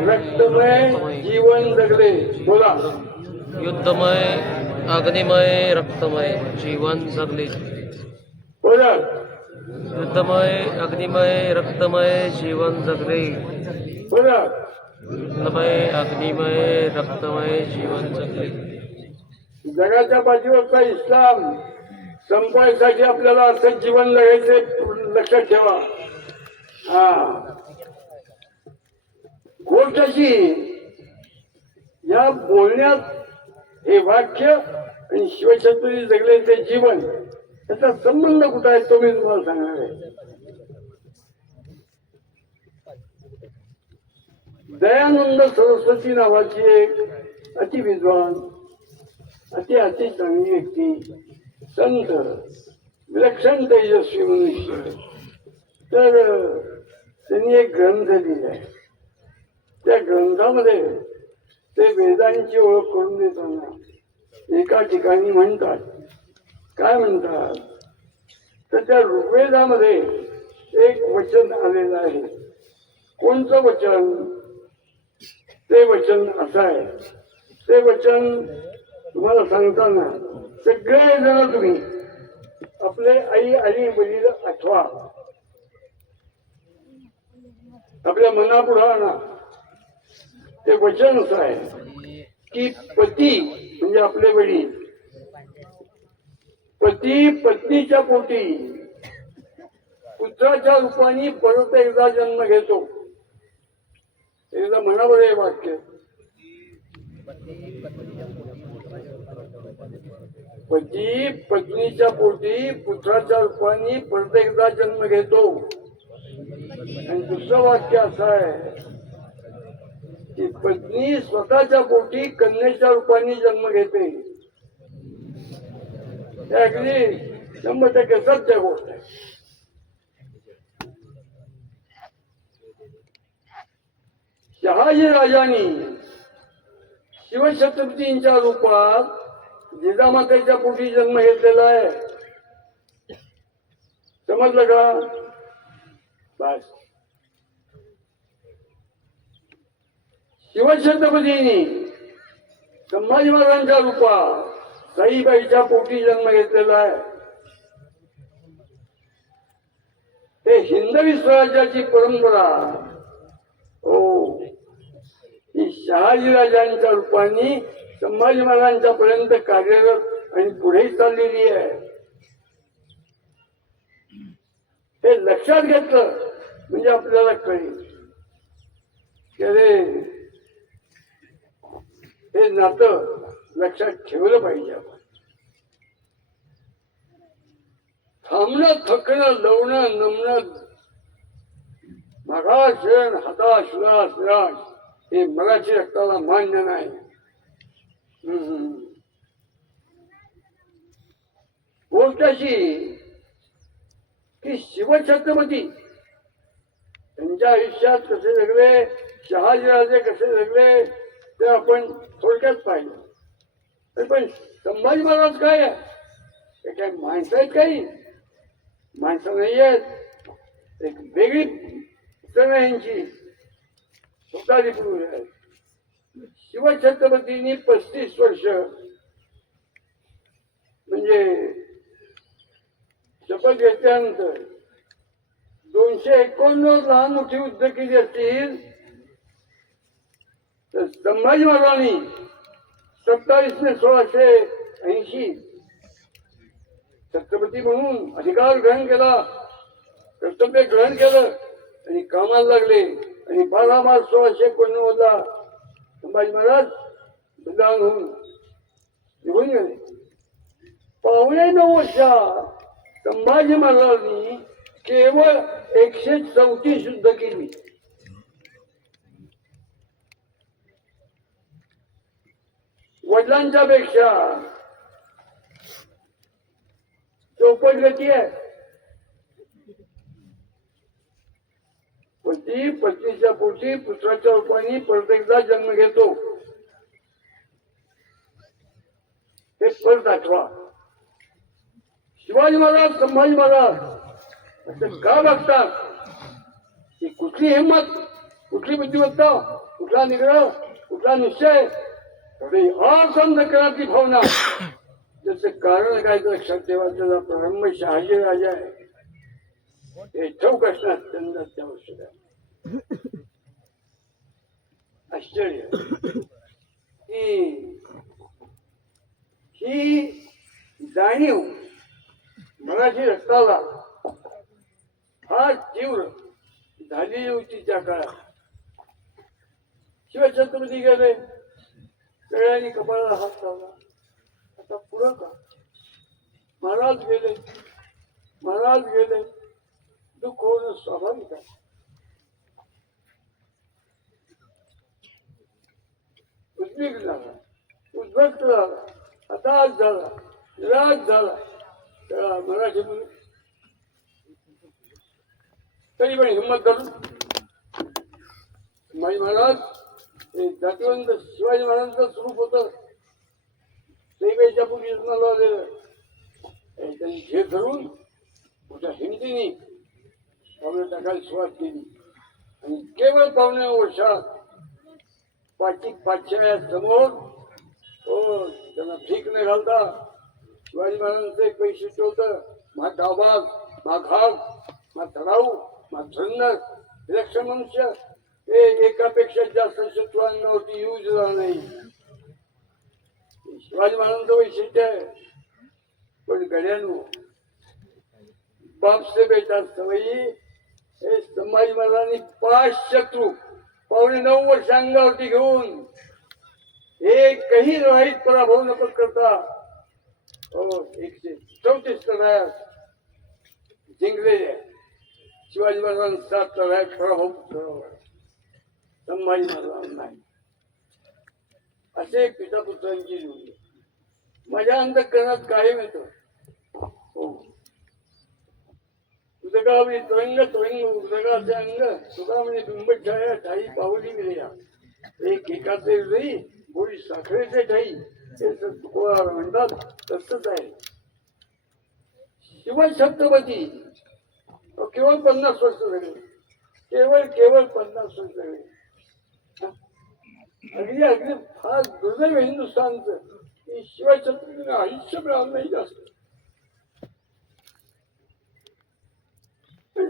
रक्तमय जीवन जगले. बोला. युद्धमय अग्निमय रक्तमय जीवन जगले. बोला. युद्धमय अग्निमय रक्तमय जीवन जगले. बोला. युद्धमय अग्निमय रक्तमय जीवन जगले. जगाच्या पाठीवरचा इस्लाम संपवायसाठी आपल्याला असं जीवन जगायचे लक्षात ठेवा. गोष्ट अशी या बोलण्यात हे वाक्य आणि शिवछत्रपती जगले ते जीवन त्याचा संबंध कुठं आहे तो मी तुम्हाला सांगणार आहे. दयानंद सरस्वती नावाची एक अति विद्वान अति चांगली व्यक्ती संत विलक्षण तेजस्वी मनुष्य. तर त्यांनी एक ग्रंथ लिहिलाय. त्या ग्रंथामध्ये ते वेदांची ओळख करून देताना एका ठिकाणी म्हणतात. काय म्हणतात तर त्या ऋग्वेदामध्ये एक वचन आलेलं आहे. कोणतं वचन. ते वचन असं आहे. ते वचन तुम्हाला सांगताना सगळे जण तुम्ही आपले आई आणि वडील आठवा. आपल्या मनापुढे आणा. ते वचन असं आहे की पती म्हणजे आपले वडील पती पत्नीच्या पोटी पुत्राच्या रूपाने परत एकदा जन्म घेतो. एकदा मनावर हे वाक्य. पती पत्नीच्या पोटी पुत्राच्या रूपाने परत एकदा जन्म घेतो. आणि दुसरं वाक्य असं आहे की पत्नी स्वतःच्या पोटी कन्येच्या रूपाने जन्म घेते. अगदी 100% सत्य गोष्ट आहे. शहाजीराजांनी शिवछत्रपतींच्या रूपात जिजामातेच्या पोटी जन्म घेतलेला आहे. समजलं का. बस. शिवछत्रपतींनी संभाजी महाराजांच्या रूपात साईबाईच्या पोटी जन्म घेतलेला आहे. हे हिंदवी स्वराज्याची परंपरा हो ही शहाजीराजांच्या रूपाने संभाजी महाराजांच्या पर्यंत कार्यरत आणि पुढे चाललेली आहे. हे लक्षात घेतलं म्हणजे आपल्याला कळेल की अरे हे नातं लक्षात ठेवलं पाहिजे. आपण थांबणं थकणं लवणं नमणं माघा शरण हाता श्वास राज हे मराठी रक्ताला मान्य नाही. गोष्ट अशी की शिवछत्रपती त्यांच्या आयुष्यात कसे जगले, शहाजीराजे कसे जगले ते आपण थोडक्यात पाहिलं. पण संभाजी महाराज काय आहे? ते काय माणसं आहेत? काही माणसं नाही आहेत. एक वेगळी यांची स्वतःची पुरुष आहे. शिवछत्रपतींनी 35 वर्ष म्हणजे शपथ घेतल्यानंतर 291 लहान मोठी युद्ध केली असतील तर संभाजी महाराजांनी 27 मे 1680 छत्रपती म्हणून अधिकार ग्रहण केला, कर्तव्य ग्रहण केलं आणि कामाला लागले. आणि 12 मार्च 1689 संभाजी महाराज बलिदान होऊन निघून गेले. 9.25 वर्षात संभाजी महाराजांनी केवळ 134 युद्ध केली. वडिलांच्या पेक्षा चौपट गती आहे. पती पत्नीच्या पोटी पुत्राच्या रूपाने परत एकदा जन्म घेतो. हे परत आठवा. शिवाजी महाराज संभाजी महाराज असं का बघतात की कुठली हिंमत, कुठली बुद्धिमत्ता, कुठला निग्रह, कुठला निश्चय, असंध कराची भावना. त्याचं कारण काय तर लक्षात ठेवा. त्याचा प्रारंभ शहाजी राजा आहे हे ठेवूक असणं अत्यंत अत्यावश्यक आहे. आश्चर्य ही जाणीव मराठी रक्ताला फार तीव्र झालेली होती त्या काळात. शिवछत्रपती गेले, सगळ्यांनी कपाळाला हात लावला. आता पुढं का? महाराज गेले, महाराज गेले, दुःख होणं स्वाभाविक आहे. उद्विग्न झाला, उद्भक्त झाला, हताश झाला, निराश झाला मराठी मुली. तरी पण हिंमत करून संभाजी महाराज हे जातीवंत शिवाजी महाराजांचं स्वरूप होतं. सईबाईच्या पूर्वी जन्माला आलेलं त्यांनी झेप धरून मोठ्या हिमतीने पावलं टाकायला सुरुवात केली. आणि केवळ 9 वर्षात पाचशे समोर त्यांना भीक न घालता शिवाजी महाराजांचं एक वैशिष्ट्य होतं. मा डाबाग, मा घाग, मा धराऊ, मा धुरंदर, विलक्षण मनुष्य. हे एकापेक्षा जास्त शत्रुंगावरती येऊ दिला नाही. शिवाजी महाराजांचं वैशिष्ट्य आहे. पण गड्यानो बाप से बेटा सवयी हे संभाजी महाराजांनी 5 शत्रू 9.25 वर्ष अंगावरती घेऊन एकही लढाईत पराभव न पत्करता 134 लढाया जिंकलेल्या. शिवाजी महाराजांना 7 लढाईत पराभव पत्करावा, संभाजी महाराजांना नाही. असे पिता पुत्रांची जोडी माझ्या अंतःकरणात कायम येतो. उदगावी त्वंग त्वंग उदगाचे अंग तुका म्हणजे बिंबछाया ठाई पावली मिळया. एक एकाचे हृदयी गोडी साखरेचे ठाई हे तुकोबा म्हणतात. तसंच आहे. शिवछत्रपती केवळ 50 वर्ष झाले. केवळ 50 वर्ष झाले. अगदी अगदी फार दुर्दैव आहे हिंदुस्थानचं की शिवाय छत्रपतींना आयुष्य मिळालं नाही जास्त.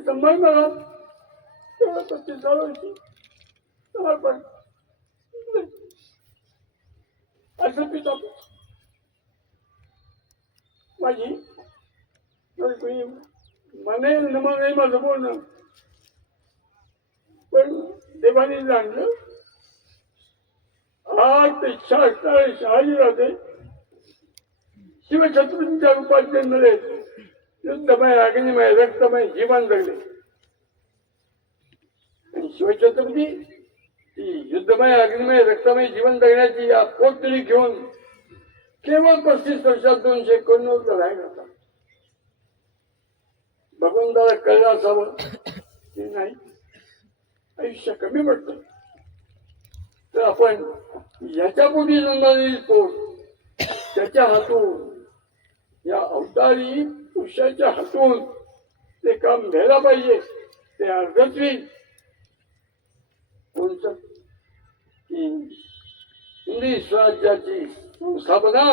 संभाजी महाराज तेवढं पत्ती चालवायची समर्पण असं पिता माझी कोणी मने नमन नाही माझं बोलणं, पण देवाने जाणलं आज ते इच्छा असणारे शहाजीराजे शिवछत्रपतींच्या रूपात जन्मले, युद्धमय अग्निमय रक्तमय जीवन जगले. आणि शिवछत्रपती ही युद्धमय अग्निमय रक्तमय जीवन जगण्याची या पोटतरी घेऊन केवळ 35 वर्षात 291 लढाई करतात. भगवंताला कळलं असावं की नाही आयुष्य कमी पडतं, तर आपण याच्या पोटी जन्मालेली पोट त्याच्या हातून या अवतारी पुरुषाच्या हातून ते काम घ्यायला पाहिजे. ते अर्धत्वी कोणतं की हिंदी स्वराज्याची संस्थापना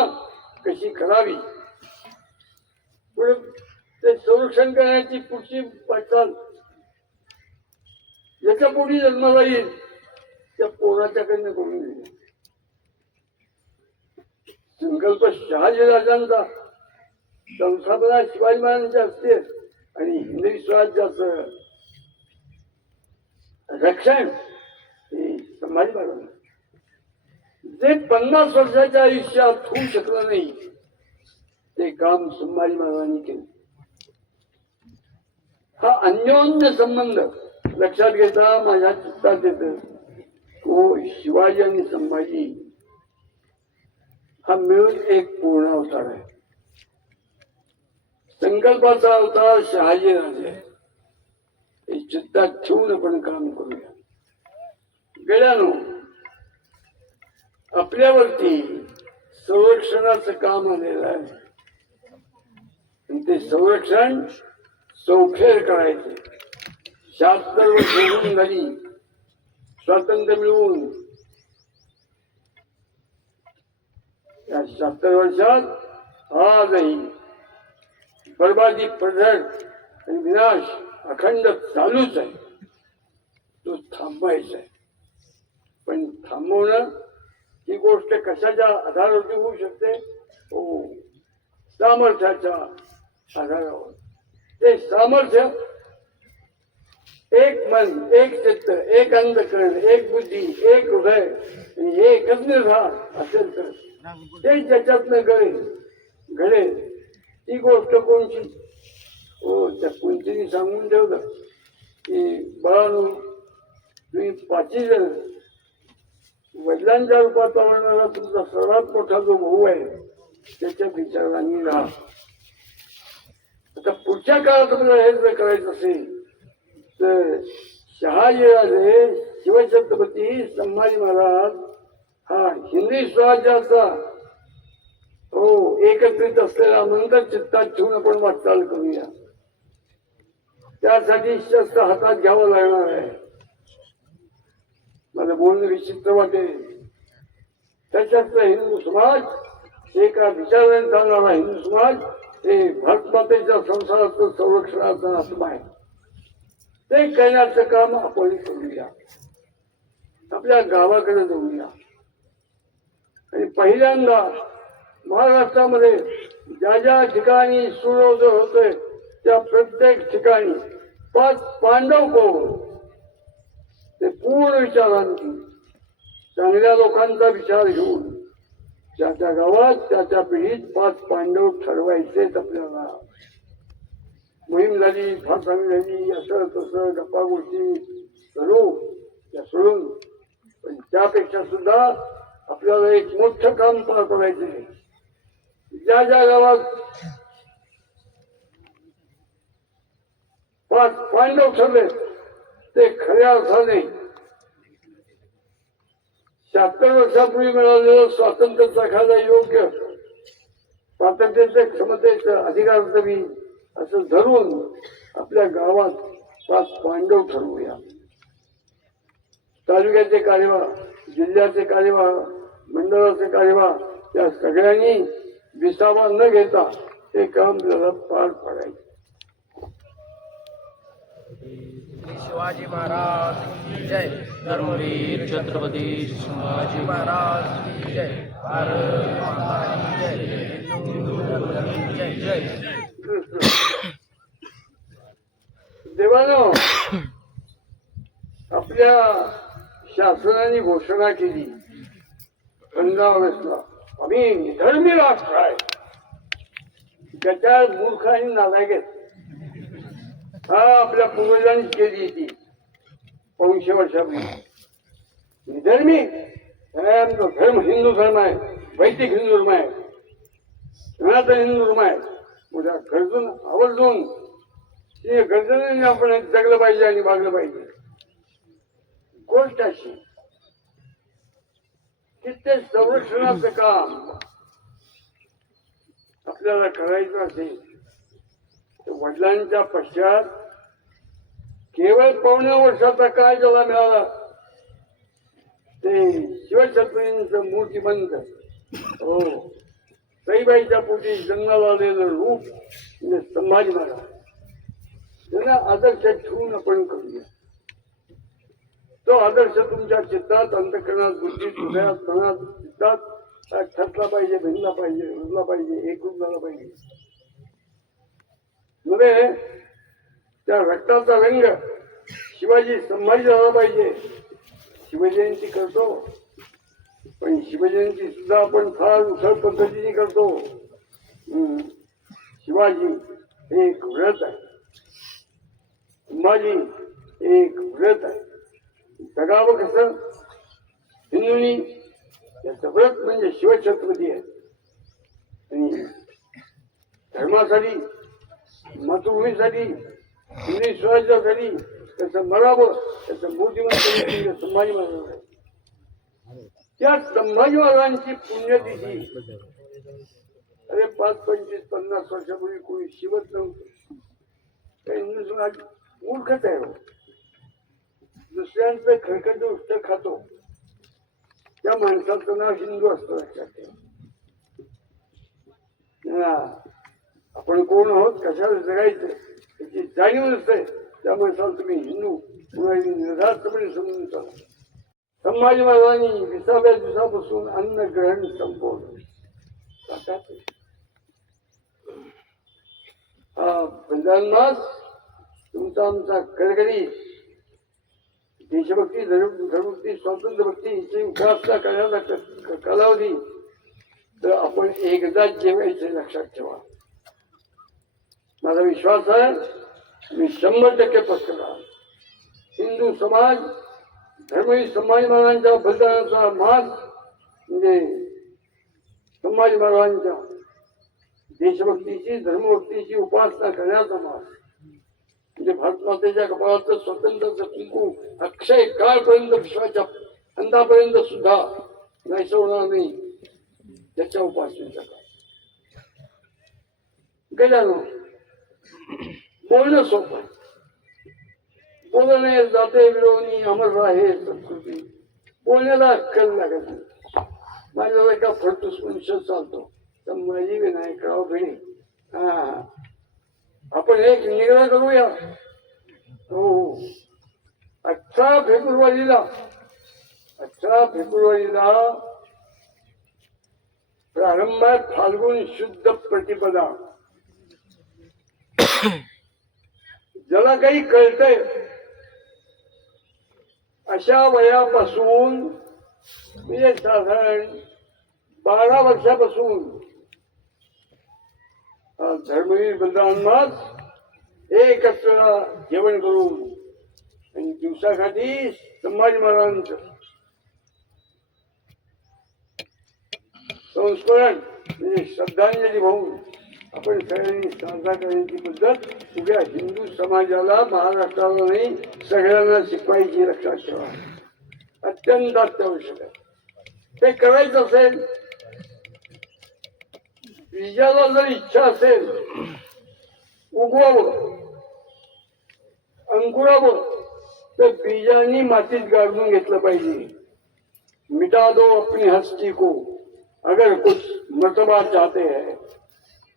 कशी करावी, पुढे ते संरक्षण करण्याची पुढची वाटचाल याच्या पोटी जन्माला येईल त्या पोराच्याकडनं करून दिली. संकल्प शहाजीराजांचा, संस्थापना शिवाजी महाराजांच्या असते आणि हिंदवी स्वराज्याचं रक्षण हे संभाजी महाराजांना. जे 50 वर्षाच्या आयुष्यात होऊ शकलं नाही ते काम संभाजी महाराजांनी केलं. हा अन्योन्य संबंध लक्षात घेता माझ्या चित्तात येतं तो शिवाजी आणि संभाजी हा मिळून एक पूर्ण अवतार आहे. संकल्पाचा अवतार शहाजीराजे हे चित्तात ठेवून आपण काम करूया. गेल्यानो आपल्यावरती संरक्षणाचं काम आलेलं आहे आणि ते संरक्षण सौखेर करायचे. 76 वर्ष होऊन झाली स्वातंत्र्य मिळवून. या 76 वर्षात आजही बर्बादी, पडझड आणि विनाश अखंड चालूच आहे. तो थांबवायचा आहे, पण थांबवणं ही गोष्ट कशाच्या आधारावरती होऊ शकते? हो, सामर्थ्याच्या आधारावर. ते सामर्थ्य एक मन, एक चित्त, एक अंतःकरण, एक बुद्धी, एक हृदय आणि एकच निर्धार असेल तर ते ज्याच्यातनं घडेल ती गोष्ट कोणची? हो, त्या कुंतीने सांगून ठेवलं की बाळांनो तुम्ही 5 जण वडिलांच्या रूपात आवडणारा तुमचा सर्वात मोठा जो भाऊ आहे त्याच्या विचारांनी राहा. आता पुढच्या काळात आपल्याला हे जर करायचं असेल तर शहाजीराजे, शिवछत्रपती संभाजी महाराज हा हिंदवी स्वराज्याचा हो एकत्रित असलेला मंत्र चित्तात ठेवून आपण वाटचाल करूया. त्यासाठी शस्त्र हातात घ्यावं लागणार आहे. मला बोलणं विचित्र वाटेल. त्याच्यात हिंदू समाज, एका विचाराने चालणारा हिंदू समाज हे भारतमातेच्या संसाराचं संरक्षणाचं आत्मा आहे. ते करण्याचं काम आपण करूया. आपल्या गावाकडे जाऊया आणि पहिल्यांदा महाराष्ट्रामध्ये ज्या ज्या ठिकाणी सूर्योदय होतोय त्या प्रत्येक ठिकाणी 5 पांडव कोण ते पूर्ण विचारांची चांगल्या लोकांचा विचार घेऊन ज्याच्या गावात त्याच्या पिढीत 5 पांडव ठरवायचेच आपल्याला. मोहीम झाली, फार चांगली झाली, असं तसं गप्पा गोष्टी करू त्या सोडून, पण त्यापेक्षा सुद्धा आपल्याला एक मोठं काम पार करायचं आहे. ज्या ज्या गावात 5 पांडव ठरले ते खऱ्या अर्थाने 76 वर्षापूर्वी मिळालेलं स्वातंत्र्य चाखायला योग्य, स्वातंत्र्याच्या क्षमतेचं अधिकार मी असं धरून आपल्या गावात 5 पांडव ठरवूया. तालुक्याचे कार्यवाह, जिल्ह्याचे कार्यवाह, मंडळाचे कार्यवाह या सगळ्यांनी विसावा न घेता हे काम जरा पार पाडायचं. शिवाजी महाराज की जय. धर्मवीर छत्रपती संभाजी महाराज की जय. भारत माता की जय. हिंदू धर्म की जय. जय. देवानं आपल्या शासनाने घोषणा केली 15 ऑगस्टला आम्ही निधर्मी राष्ट्र आहे. त्याच्या मूर्ख आणि नालायक आहेत. हा आपल्या पूर्वजांनी केली ती 500 वर्षापूर्वी. निधर्मी आमचा धर्म हिंदू धर्म आहे, वैदिक हिंदू धर्म आहे, सनातन हिंदू धर्म आहे. उद्या गरजून आवर्जून गरजेने आपण जगलं पाहिजे आणि वागलं पाहिजे. गोष्ट अशी की ते संरक्षणाचं काम आपल्याला करायचं असेल तर वडिलांच्या पश्चात केवळ 15 वर्षाचा काळ ज्याला मिळाला ते शिवछत्रपतींचं मूर्तिमंत हो सईबाईच्या पोटी जन्माला आलेलं रूप म्हणजे संभाजी महाराज. त्यांना आदर्श ठेवून आपण करूया. तो आदर्श तुमच्या चित्तात, अंतकरणात, बुद्धीत, हृदयात, मनात, चित्तात ठसला पाहिजे, भिनला पाहिजे, रुजला पाहिजे, एकरूप झाला पाहिजे. मध्ये त्या रक्ताचा रंग शिवाजी संभाजी झाला पाहिजे. शिवजयंती करतो पण शिवजयंती सुद्धा आपण फार उथळ पद्धतीने करतो. शिवाजी हे एक व्रत आहे, संभाजी एक व्रत आहे. जगावं कसं हिंदूंनी याचं व्रत म्हणजे शिवछत्रपती आहे. आणि धर्मासाठी, मातृभूमीसाठी, हिंदी स्वराज्यासाठी त्याचं मरावं, त्याचं मूर्तिमंत म्हणजे संभाजी महाराज आहे. त्या संभाजी महाराजांची पुण्यतिथी अरे 5, 25, 50 वर्षापूर्वी कोणी शिवत नव्हतं. त्या हिंदू समाज मूर्खच आहे. दुसऱ्यांचं खरकट उष्ट खातो त्या माणसाचं नाव हिंदू असतं. लक्षात ठेवा. आपण कोण आहोत, कशाला जगायचं त्याची जाणीव नसते. त्या माणसाला तुम्ही हिंदू निर्धास्तपणे समजून चाला. संभाजी महाराजांनी 20व्या दिवसापासून अन्न ग्रहण संपवलं. हा बलिदान मास तुमचा आमचा कळकळी देशभक्ती, धर्मभक्ती, स्वातंत्र्यभक्ती याची उपासना करण्याचा कालावधी तर आपण एकदाच जेवायचे. लक्षात ठेवा. माझा विश्वास आहे मी 100% पत्करणार. हिंदू समाज धर्मवीर संभाजी महाराजांच्या बलिदानाचा मास म्हणजे संभाजी महाराजांच्या देशभक्तीची, धर्मभक्तीची उपासना करण्याचा मास म्हणजे भारत मातेच्या कपाळाचं स्वातंत्र्याचं कुंकू अक्षय काळपर्यंत विश्वाच्या अंतापर्यंत सुद्धा नाही सोडणार नाही. त्याच्या उपासनेचा काळ गेल्यानं बोलणं सोपं. बोलणे जाते विरोधी अमर राहे संस्कृती. बोलण्याला अक्कल लागत नाही. माझ्याजवळ एका फडतूस मनुष्य चालतो संभाजी विनायकराव भिडे. आपण एक निग्रह करूया. हो 18 फेब्रुवारीला प्रारंभ आहे फाल्गुन शुद्ध प्रतिपदा. ज्याला काही कळतंय अशा वयापासून म्हणजे साधारण 12 वर्षापासून धर्मवीर बलिदान मास एकच वेळा जेवण करून आणि दिवसाकाठी संभाजी महाराजांचं संस्मरण म्हणजे श्रद्धांजली वाहून आपण सगळ्यांनी साजरा करण्याची पद्धत उद्या हिंदू समाजाला, महाराष्ट्राला नाही सगळ्यांना शिकवायची. लक्षात ठेवा. अत्यंत अत्यावश्यक आहे. ते करायचं असेल, बीजाला जर इच्छा असेल उगवावं, अंकुरावं तर बीजानी मातीत गाडून घेतलं पाहिजे. मिटा दो अपनी हस्ती को, अगर कुछ मर्तबा चाहते हैं.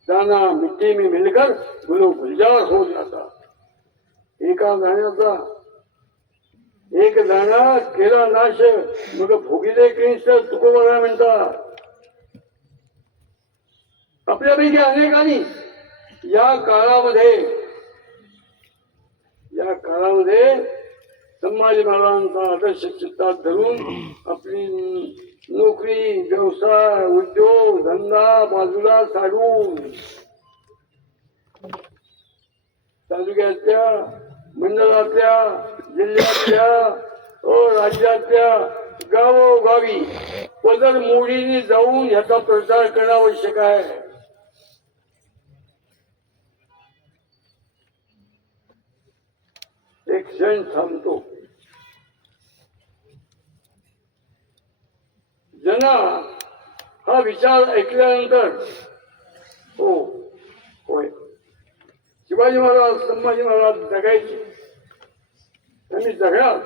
दाना मिट्टी में मिलकर गुलो गुलजार हो जाता. एका दाण्याचा एक दाणा केला नाश, मग भोगिले क्रिस्त तुकोबरा म्हणतात. आपल्यापैकी अनेकांनी या काळामध्ये संभाजी महाराजांचा आदर्श चित्तात धरून आपली नोकरी, व्यवसाय, उद्योग, धंदा बाजूला साडून तालुक्यातल्या, मंडळातल्या, जिल्ह्यातल्या, राज्यातल्या गावोगावी पदर मोडीने जाऊन ह्याचा प्रचार करणं आवश्यक आहे. एक क्षण थांबतो. जना हा विचार ऐकल्यानंतर हो होय, शिवाजी महाराज, संभाजी महाराज जगायचे, त्यांनी जगणार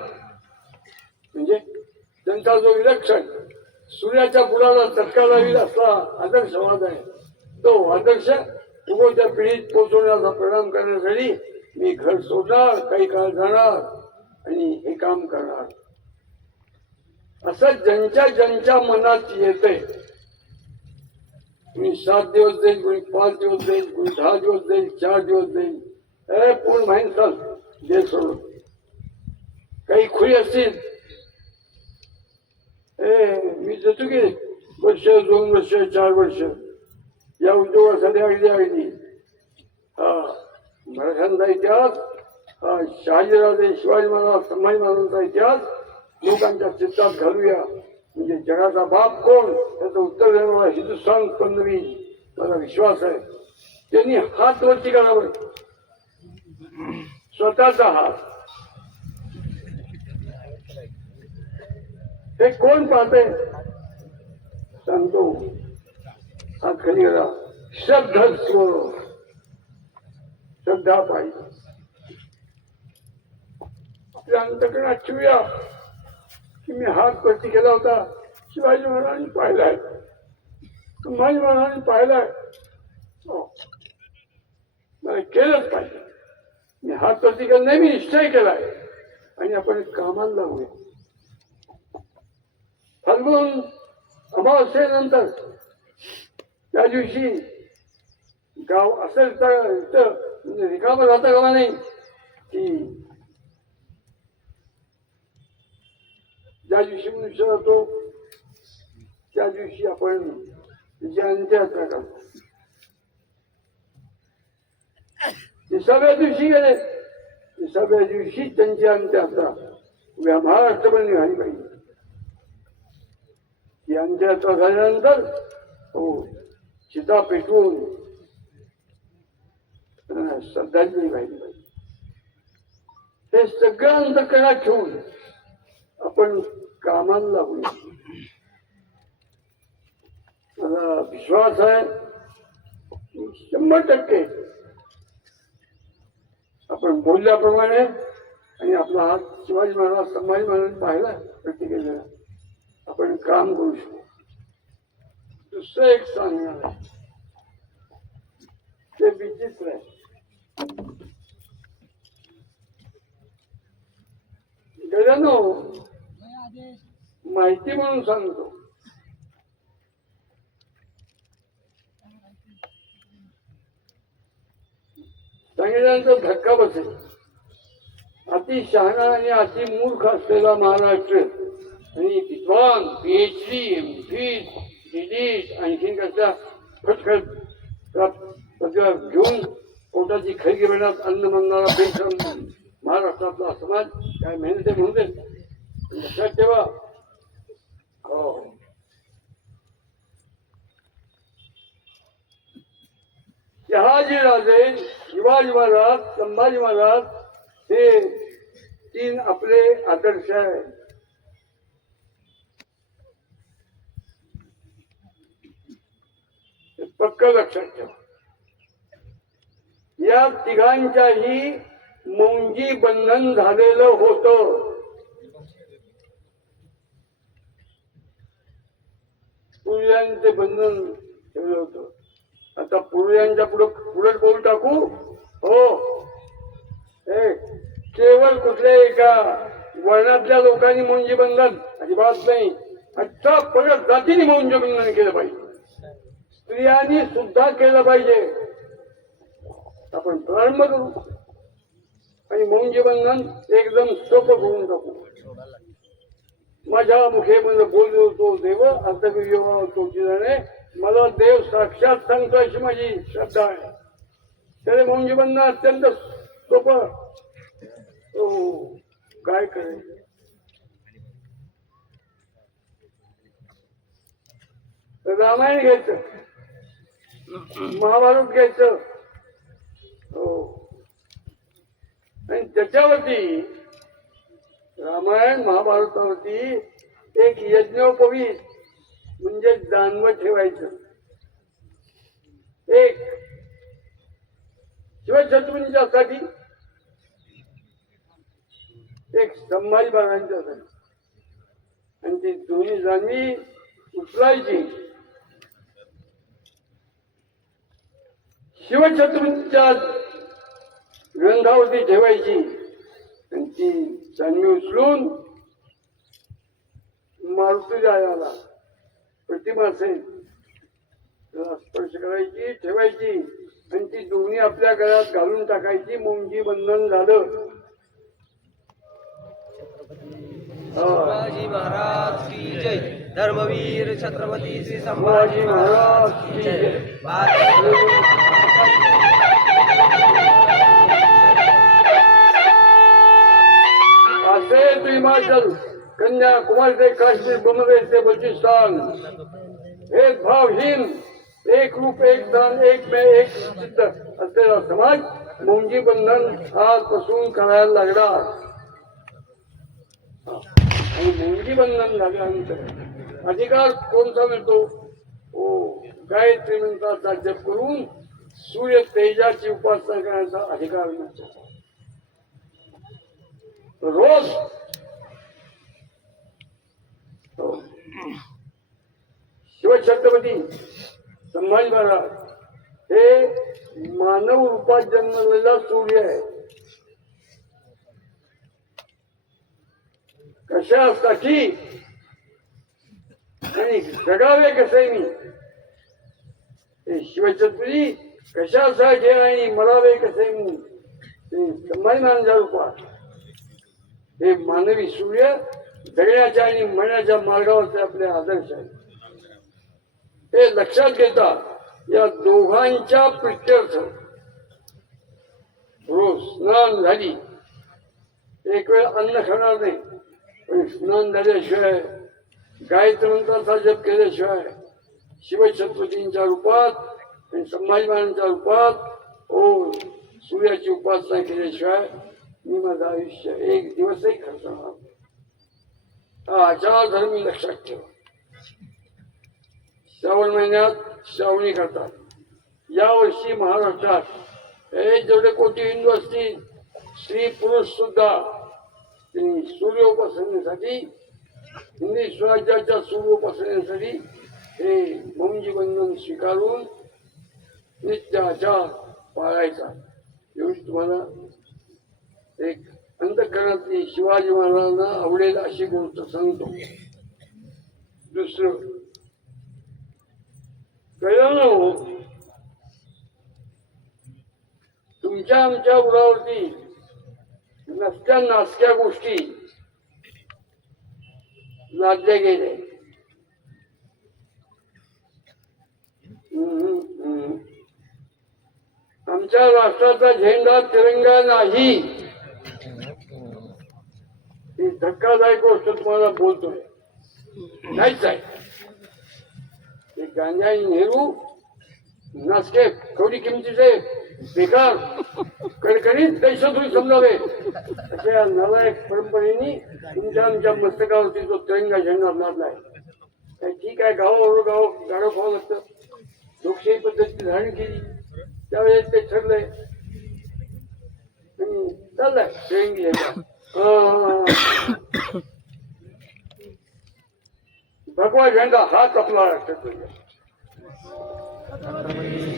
म्हणजे त्यांचा जो विलक्षण सूर्याच्या बुडाला चटका लागेल असा आदर्शवाद आहे. तो आदर्श उभोच्या पिढीत पोहोचवण्याचा परिणाम करण्यासाठी मी घर सोडणार, काही काळ जाणार आणि हे काम करणार. असं ज्यांच्या मनात येतंय. कोणी 7 दिवस देईल, कोणी 5 दिवस देईल, कोणी 10 दिवस देईल, 4 दिवस देईल. पूर्ण माहीत चाल दे सोडून. काही खुली असतील, मी देतो की वर्ष, 2 वर्ष, 4 वर्ष या उद्योगासाठी अगदी हा मराठ्यांचा इतिहास, हा शहाजीराजे, शिवाजी महाराज, संभाजी महाराजांचा इतिहास लोकांच्या चित्तात घालूया. म्हणजे जगाचा बाप कोण त्याचं उत्तर देणारा हिंदुस्थान पंधवी मला विश्वास आहे. त्यांनी हात वरती करावं, स्वतःचा हात. हे कोण पाहते सांगतो. हात खाली करा. श्रद्धा पाहिजे. आपल्या अंतकरणात ठेवूया की मी हात वरती केला होता, शिवाजी महाराजांनी पाहिलाय, संभाजी महाराजांनी पाहिलाय, मला केलंच पाहिजे. मी हात वरती केला नाही, मी निश्चय केलाय आणि आपण कामाला लागूया. फाल्गुन अमावस्येनंतर त्या दिवशी गाव असेल तर रिकामं राहता कामा नाही की ज्या दिवशी मनुष्य जातो त्या दिवशी आपण अंत्ययात्रा करतो. 30व्या दिवशी गेले, 30व्या दिवशी त्यांची अंत्ययात्रा उभ्या महाराष्ट्रभर निघाली पाहिजे. ही अंत्ययात्रा झाल्यानंतर हो चिता पेटवून श्रद्धांजली वाहिली पाहिजे. हे सगळं अंतकरणात ठेवून आपण कामाला लागूया. मला विश्वास आहे 100% आपण बोलल्याप्रमाणे आणि आपला हात शिवाजी महाराज, संभाजी महाराजांनी पाहिला प्रतिकेला आपण काम करू शकतो. दुसरं एक सांगणार आहे ते विचित्र आहे. गजानो माहिती म्हणून सांगतो. सांगितल्यानंतर धक्का बसेल. अति शहाणा आणि अति मूर्ख असलेला महाराष्ट्र आणि विद्वान PhD, MPhil, DLit आणखीन कसल्या फटकट घेऊन पोटाची खळगी बनत अन्न म्हणणारा बेशरम महाराष्ट्रातला समाज काय मेहनत म्हणू दे. लक्षात ठेवा. हो शहाजीराजे, शिवाजी महाराज, संभाजी महाराज हे 3 आपले आदर्श आहे. पक्क लक्षात ठेवा. या तिघांच्याही मौंजी बंधन झालेलं होतं. पूर्वीयांचे बंधन ठेवलं होतं. आता पूर्वीयांच्या पुढे बोल टाकू. हो, हे केवळ कुठल्या एका वर्णातल्या लोकांनी मौंजी बंधन अजिबात नाही. अच्छा, परत जातीने मौंजी बंधन केलं पाहिजे, स्त्रियांनी सुद्धा केलं पाहिजे. आपण प्रारंभ करू आणि मौंजी बंधन एकदम सोपं करून टाकू. माझ्या मुखे म्हणजे बोललो तो देव अर्थवियोग होतो जिने मला देव साक्षात सांगतो अशी माझी श्रद्धा आहे. त्याने मौंजी बंधन अत्यंत सोपं. काय करायचं, रामायण घ्यायचं, महाभारत घ्यायचं. हो, आणि त्याच्यावरती रामायण महाभारतावरती एक यज्ञोपवीत म्हणजे जानवं ठेवायचं. एक शिवछत्रपतींच्यासाठी, एक संभाजी महाराजांच्यासाठी, आणि ती दोन्ही जानवी उचलायची. शिवछत्रपतींच्या ग्रंथावरती ठेवायची आणि ती जानवी उचलून मारुतीरायाला प्रतिमा असेल त्याला स्पर्श करायची, ठेवायची आणि ती दोन्ही आपल्या गळ्यात घालून टाकायची. मौंजी बंधन झालं. शिवाजी महाराज की जय. धर्मवीर छत्रपती श्री संभाजी महाराज की जय. असे हिमाचल, कन्याकुमारी ते काश्मीर, बंगलादेश ते बलुचिस्तान, भेदभावहीन, एक रूप एक दान एक में एक चित्त असलेला समाज मौंजी बंधन आजपासून करायला लागला. आणि मौंजी बंधन झाल्यानंतर अधिकार कोणता मिळतो? हो, गायत्री मंत्राचा जप करून सूर्य तेजाची उपासना करण्याचा अधिकार मिळतो. रोज शिवछत्रपती संभाजी महाराज हे मानव रूपात जन्मलेला सूर्य आहे. कशासाठी आणि जगावे कसे मी, हे शिवछत्रपती कशासाठी आणि मरावे कसे मी, ते संभाजी महाराजांच्या रूपात हे मानवी सूर्य जगण्याच्या आणि मरण्याच्या मार्गावरचे आपले आदर्श आहेत. हे लक्षात घेता या दोघांच्या प्रित्यर्थ रोज स्नान झाली, एक वेळ अन्न खाणार नाही, पण स्नान झाल्याशिवाय गायत्री मंत्राचा जप केल्याशिवाय शिवछत्रपतींच्या रूपात आणि संभाजी महाराजांच्या रूपात सूर्याची उपासना केल्याशिवाय मी माझं आयुष्य एक दिवसही खर्चणार. हा आचार धर्मी लक्षात ठेवा. श्रावण महिन्यात श्रावणी करतात. यावर्षी महाराष्ट्रात हे जेवढे कोटी हिंदू असतील, स्त्री पुरुष सुद्धा त्यांनी सूर्योपासनेसाठी, हिंदी स्वराज्याच्या सूर्योपासनेसाठी हे मौंजी बंधन स्वीकारून नित्य आचार पाळायचा. एवढी तुम्हाला एक अंतःकरणातली शिवाजी महाराजांना आवडेल अशी गोष्ट सांगतो. दुसरं कळलं, तुमच्या आमच्या उरावरती नसत्या नासक्या गोष्टी लादल्या गेल्या. आमच्या राष्ट्राचा झेंडा तिरंगा नाही, ही धक्कादायक गोष्ट तुम्हाला बोलतोय. नाहीच आहे. गांधी आणि नेहरू नासके थोडी किमतीचे बेकार कडकडीत दैशोधून समजावे अशा नालायक परंपरेने तुमच्या आमच्या मस्तकावरती जो तिरंगा झेंडा लादलाय. ठीक आहे, गावावर गाव गाडं खावं लागतं, लोकशाही पद्धती धारण केली, त्यावेळेस ते ठरलंय. चाललाय ट्रेन घ्यायचा भगवा झेंडा हाच आपला राष्ट्र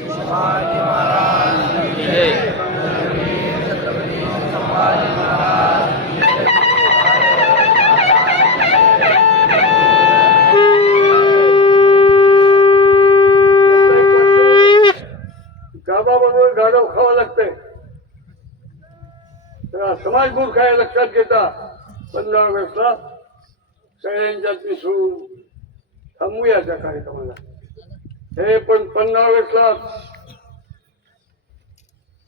शिवाजी महाराज की जय. छत्रपती संभाजी महाराज की जय. गावाबरोबर गाढव खावं लागतंय तर समाज मूर्ख आहे लक्षात घेता 15 ऑगस्टला सगळ्यांच्यात मिसळून थांबूया त्या कार्यक्रमाला. हे पण 15 ऑगस्टला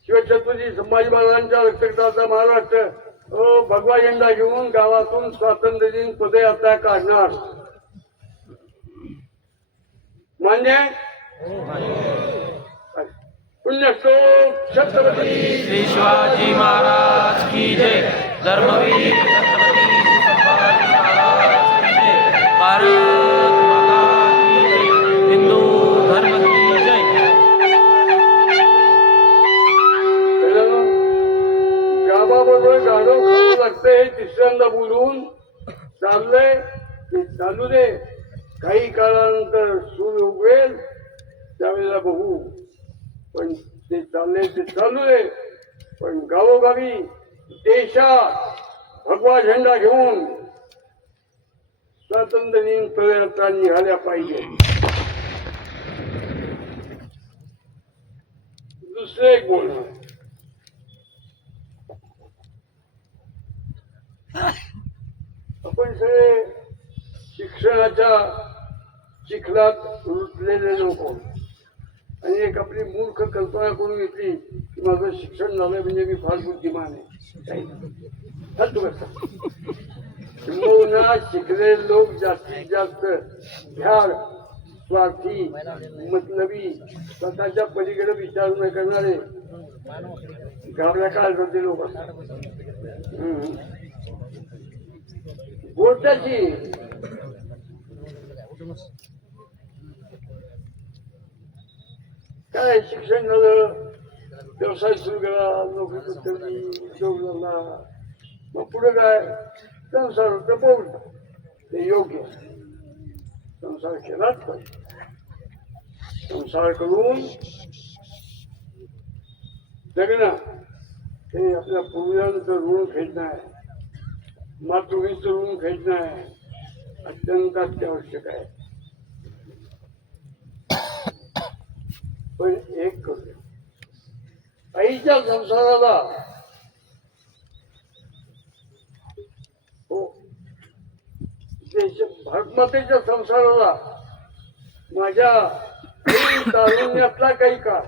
शिवछत्रपती संभाजी महाराजांच्या रक्षकाचा महाराष्ट्र भगवा झेंडा घेऊन गावातून स्वातंत्र्य दिन पदयात्रा काढणार. मान्य आहे? पुण्यश्लोक छत्रपती श्री शिवाजी महाराज की जय. धर्मवीर छत्रपती संभाजी महाराज की जय. भारत माता की जय. हिंदू धर्म की जय. गावाबरोबर गाढव खावं लागतंय तिसऱ्यांदा बोलून चाललंय ते चालू दे. काही काळानंतर सूर्य उगवेल त्यावेळेला बघू. पण ते चालले ते चालू दे. पण गावोगावी देशात भगवा झेंडा घेऊन स्वातंत्र्य दिन पदयात्रा निघाल्या पाहिजे. दुसरं एक बोलणं आपण सगळे शिक्षणाच्या चिखलात रुतलेले लोक आणि एक आपली मूर्ख कल्पना करून घेतली की माझं शिक्षण झालं म्हणजे मी फार बुद्धिमान आहे. किंबहुना शिकलेले लोक जास्तीत जास्त भ्याड स्वार्थी मतलबी स्वतःच्या पलीकडे विचार न करणारे गावल्या काळाचे लोक असतात. गोष्टाची काय शिक्षण झालं व्यवसाय सुरू केला नोकरी पद्धती उद्योग झाला मग पुढे काय संसार जपवला ते योग्य संसार केलाच पाहिजे. संसार करून जगणं हे आपल्या पूर्वजांचं ऋण फेडणं आहे. मातृभूमीचं ऋण फेडणं आहे अत्यंत अत्यावश्यक आहे. पण एक करूया आईच्या संसाराला हो भारतमातेच्या संसाराला माझ्या तारुण्यातला काही काळ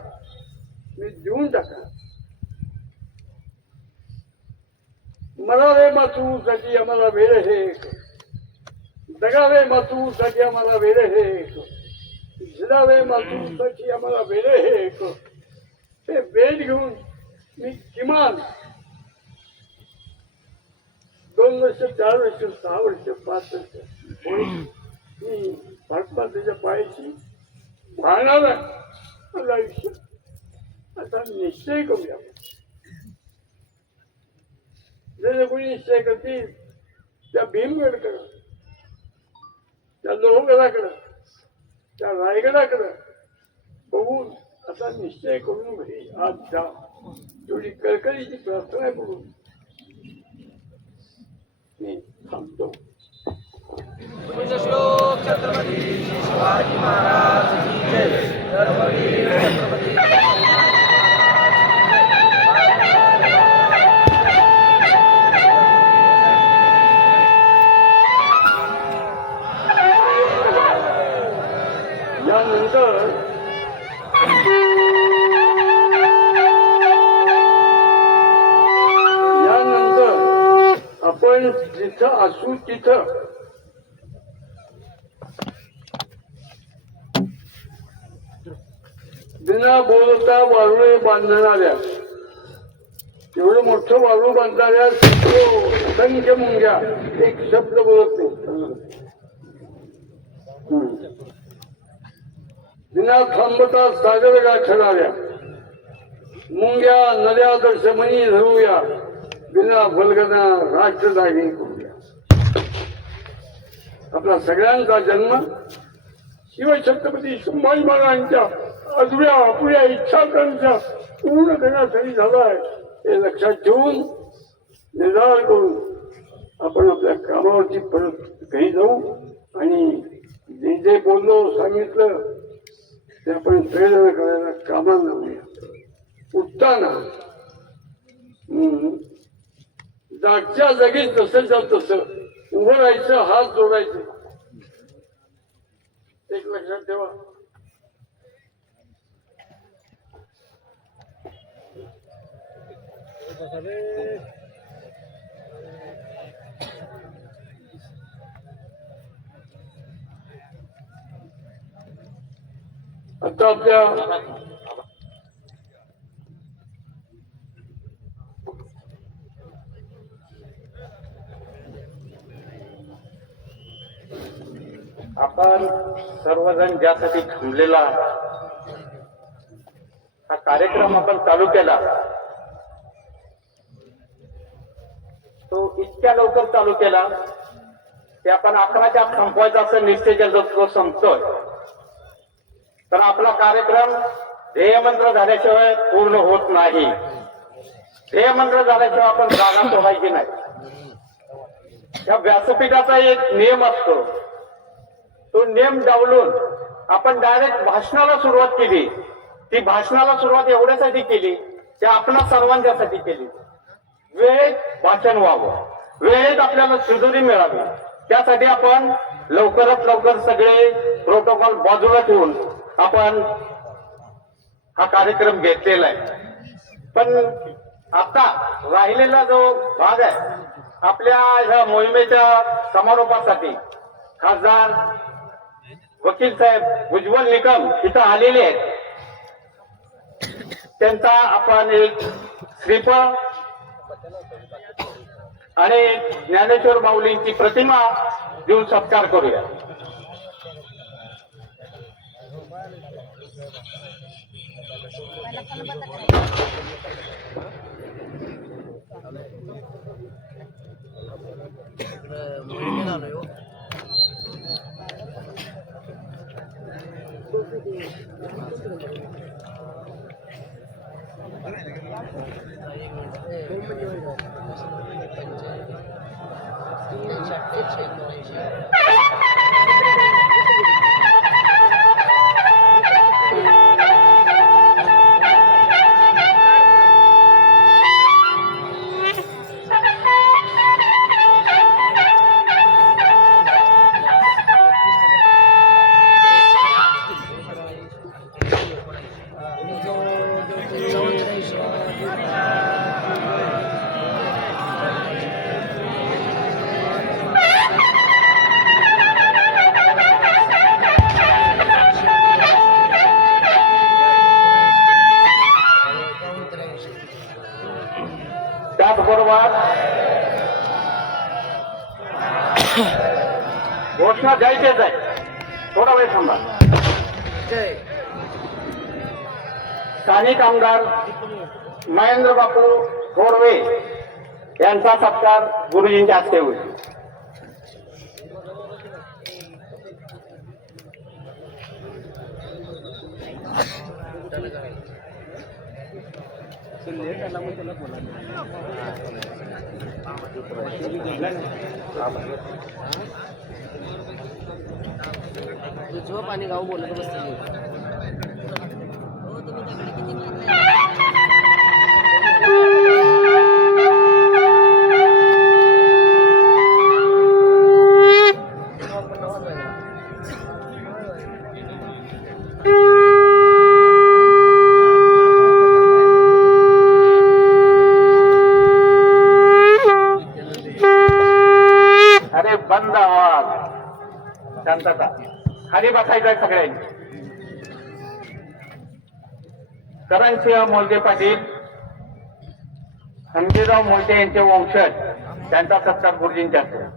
मी देऊन टाका. मला रे मातृसाठी आम्हाला वेळ हे जगावे मातृसाठी आम्हाला वेळ हे झिलावे मातृसाठी आम्हाला वेळ हे वेळ घेऊन मी किमान 2 वर्ष 4 वर्ष 6 वर्ष 5 वर्ष मी भारतमातेच्या पायाची भागणार माझं आयुष्य असा निश्चय करूया. जे कोणी निश्चय करतील त्या भीमगडकडं त्या लोहगडाकडं त्या रायगडाकडं बघून असा निश्चय करून घरी आज जा. तेवढी कळकळीची प्रार्थना करून मी थांबतो. पुण्यश्लोक छत्रपती शिवाजी महाराज की जय. धर्मवीर छत्रपती यानंतर आपण जिथं असू तिथं बिना बोलता वारुळे बांधणाऱ्या एवढं मोठं वारू बांधणाऱ्या असंख्य मुंग्या एक शब्द बोलत नाही. बिना थांबता सागर गाठणाऱ्या मुंग्या नद्या दर्शमनी धरूया, बिना फलगना राष्ट्र जागी करूया. आपला सगळ्यांचा जन्म शिवछत्रपती संभाजी महाराजांच्या अधुऱ्या अपुऱ्या इच्छाकांक्षा पूर्ण करण्यासाठी झालाय हे लक्षात ठेवून निर्धार करून आपण आपल्या कामावरती परत घरी जाऊ आणि जे जे बोललो सांगितलं ते आपण प्रेरणा करायला कामाला लावूया. उठताना जागच्या जागी जसंच्या तसं उभं राहायचं, हात जोडायचे. एक लक्षात ठेवा. आता आपल्या आपण सर्वजण ज्यासाठी थांबलेला हा कार्यक्रम आपण चालू केला तो इतक्या लवकर चालू केला की आपण 11च्या आत संपवायचा असं निश्चय जो संपतोय. तर आपला कार्यक्रम ध्येयमंत्र झाल्याशिवाय पूर्ण होत नाही. ध्येयमंत्र झाल्याशिवाय आपण जागा सोडायची नाही. या व्यासपीठाचा एक नियम असतो. तो नियम डावलून आपण डायरेक्ट भाषणाला सुरुवात केली. ती भाषणाला सुरुवात एवढ्यासाठी केली की आपणा सर्वांच्यासाठी केली. वेळेत भाषण व्हावं, वेळेत आपल्याला शिदोरी मिळावी, त्यासाठी आपण लवकरात लवकर सगळे प्रोटोकॉल बाजूला ठेवून आपण हा कार्यक्रम घेतलेला आहे. पण आता राहिलेला जो भाग आहे आपल्या ह्या मोहिमेच्या समारोपासाठी खासदार वकील साहेब उज्ज्वल निकम इथं आलेले आहेत. त्यांचा आपण एक श्रीफळ आणि ज्ञानेश्वर माऊलींची प्रतिमा देऊन सत्कार करूया. त्याचबरोबर घोषणा द्यायचीच आहे. थोडा वेळ थांबा. स्थानिक आमदार महेंद्र बापू थोरवे यांचा सत्कार गुरुजींच्या हस्ते होईल. तुझं पाणी गाव बोलत बसते. अरे बंद आवाज, शांतता. खाली बसायचं सगळ्यांनी. करणसिंह मोलगे पाटील, हंबीरराव मोहिते यांचे वंशज, त्यांचा सत्कार गुरुजींच्या हस्ते.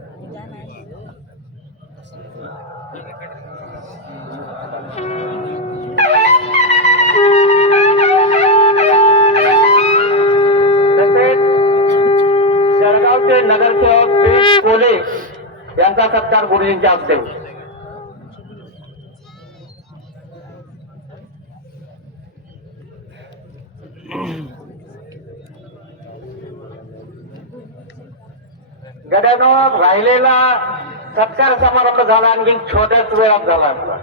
कोले यांचा सत्कार गुरुजींच्या हस्ते होईल. गड्यानो राहिलेला सत्कार समारंभ झाला आणखी छोट्याच वेळात झाला आपला.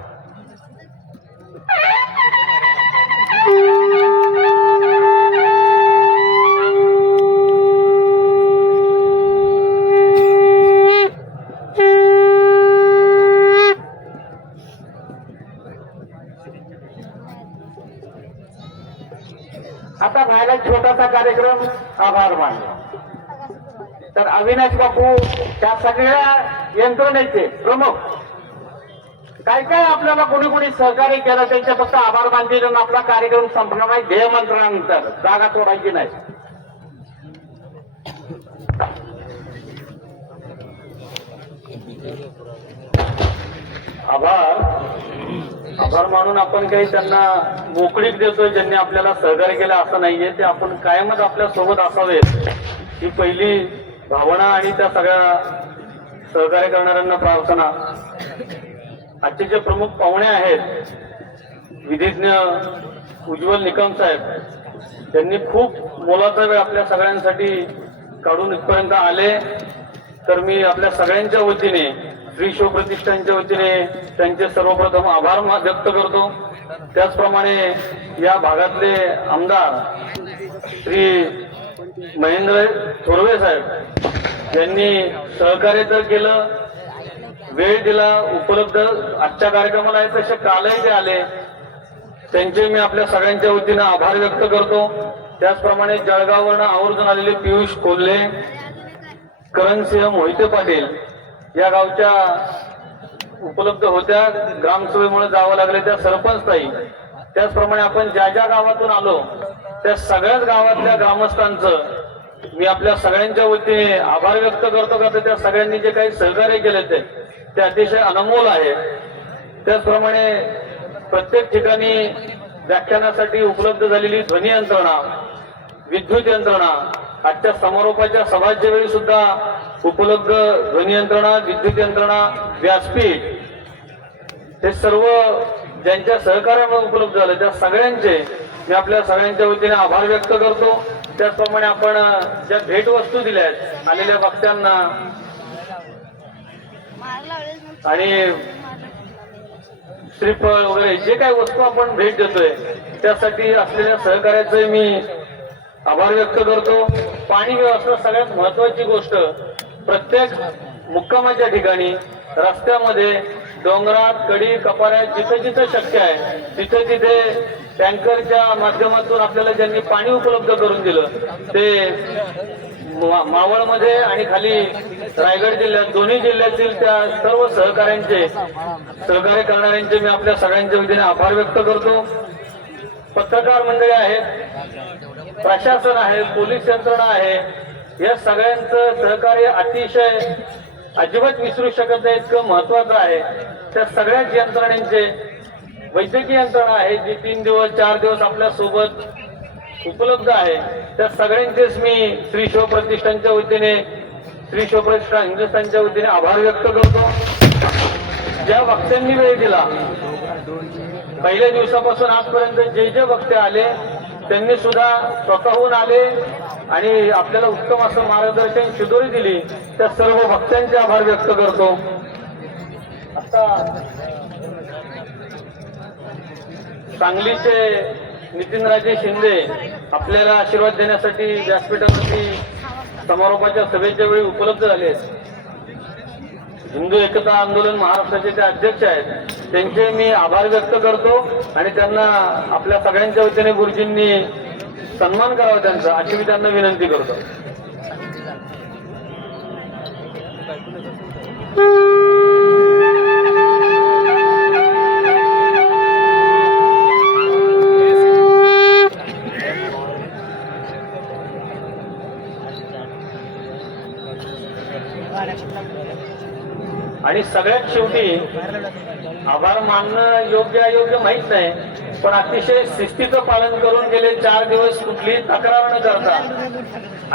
आता राहिला छोटासा कार्यक्रम आभार मानला. तर अविनाश बापू त्या सगळ्या यंत्रणेचे प्रमुख काय काय आपल्याला कोणी कोणी सहकार्य केलं त्यांच्या फक्त आभार मानतील आणि आपला कार्यक्रम संपणार नाही. ध्येय मंत्रणानंतर जागा सोडायची नाही. आभार मानून आपण काही त्यांना मोकळीक देतोय. ज्यांनी आपल्याला सहकार्य केलं असं नाहीये. ते आपण कायमच आपल्या सोबत असावेत ही पहिली भावना आणि त्या सगळ्या सहकार्य करणाऱ्यांना प्रार्थना. आजचे जे प्रमुख पाहुणे आहेत विधिज्ञ उज्ज्वल निकम साहेब, त्यांनी खूप मोलाचा वेळ आपल्या सगळ्यांसाठी काढून इथपर्यंत आले. तर मी आपल्या सगळ्यांच्या वतीने श्री शिवप्रतिष्ठानच्या वतीने त्यांचे सर्वप्रथम आभार व्यक्त करतो. त्याचप्रमाणे या भागातले आमदार श्री महेंद्र थोरवे साहेब यांनी सहकार्य तर केलं, वेळ दिला, उपलब्ध आजच्या कार्यक्रमाला आहे तसे कालही ते आले. त्यांचे मी आपल्या सगळ्यांच्या वतीनं आभार व्यक्त करतो. त्याचप्रमाणे जळगाववरून आवर्जून आलेले पियुष कोल्हे, करणसिंह मोहिते पाटील या गावच्या उपलब्ध होत्या. ग्रामसभेमुळे जावं लागले त्या सरपंच ताई. त्याचप्रमाणे आपण ज्या ज्या गावातून आलो त्या सगळ्याच गावातल्या ग्रामस्थांचं मी आपल्या सगळ्यांच्या वतीने आभार व्यक्त करतो. का तर त्या सगळ्यांनी जे काही सहकार्य केले ते अतिशय अनमोल आहे. त्याचप्रमाणे प्रत्येक ठिकाणी व्याख्यानासाठी उपलब्ध झालेली ध्वनी यंत्रणा, विद्युत यंत्रणा, आजच्या समारोपाच्या सभाच्या वेळी सुद्धा उपलब्ध ध्वनी यंत्रणा, विद्युत यंत्रणा, व्यासपीठ, हे सर्व ज्यांच्या सहकार्यामुळे उपलब्ध झालं त्या सगळ्यांचे मी आपल्या सगळ्यांच्या वतीने आभार व्यक्त करतो. त्याचप्रमाणे आपण ज्या भेटवस्तू दिल्या आहेत आलेल्या वक्त्यांना आणि श्रीफळ वगैरे जे काही वस्तू आपण भेट देतोय त्यासाठी असलेल्या सहकार्याचे मी आभार व्यक्त करतो. पाणी व्यवस्था सगळ्यात महत्वाची गोष्ट. प्रत्येक मुक्कामाच्या ठिकाणी, रस्त्यामध्ये, डोंगरात, कडी, कपाऱ्यात जिथे जिथे शक्य आहे तिथे तिथे टँकरच्या माध्यमातून आपल्याला ज्यांनी पाणी उपलब्ध करून दिलं ते मावळमध्ये आणि खाली रायगड जिल्ह्यात, दोन्ही जिल्ह्यातील त्या सर्व सहकार्य करणाऱ्यांचे मी आपल्या सगळ्यांच्या वतीने आभार व्यक्त करतो. पत्रकार मंडळी आहेत, प्रशासन आहे, पोलीस यंत्रणा आहे, या सगळ्यांचं सहकार्य अतिशय अजिबात विसरू शकत नाही इतकं महत्वाचं आहे. त्या सगळ्याच यंत्रणेचे, वैद्यकीय यंत्रणा आहे जी 3 दिवस 4 दिवस आपल्या सोबत उपलब्ध आहे, त्या सगळ्यांचेच मी श्री शिवप्रतिष्ठानच्या वतीने, श्री शिवप्रतिष्ठान हिंदुस्थानच्या वतीने आभार व्यक्त करतो. ज्या वक्त्यांनी वेळ दिला, पहिल्या दिवसापासून आजपर्यंत जे जे वक्ते आले त्यांनी सुद्धा स्वतःहून आले आणि आपल्याला उत्तम असं मार्गदर्शन शिदोरी दिली, त्या सर्व वक्त्यांचे आभार व्यक्त करतो. आता सांगलीचे नितीनराजे शिंदे आपल्याला आशीर्वाद देण्यासाठी व्यासपीठावरती समारोपाच्या सभेच्या वेळी उपलब्ध झाले. हिंदू एकता आंदोलन महाराष्ट्राचे ते अध्यक्ष आहेत, त्यांचे मी आभार व्यक्त करतो आणि त्यांना आपल्या सगळ्यांच्या वतीने गुरुजींनी सन्मान करावा त्यांचा, अशी मी त्यांना विनंती करतो. आणि सगळ्यात शेवटी आभार मानणं योग्य अयोग्य माहित नाही, पण अतिशय शिस्तीचं पालन करून गेले 4 दिवस कुठलीही तक्रार न करता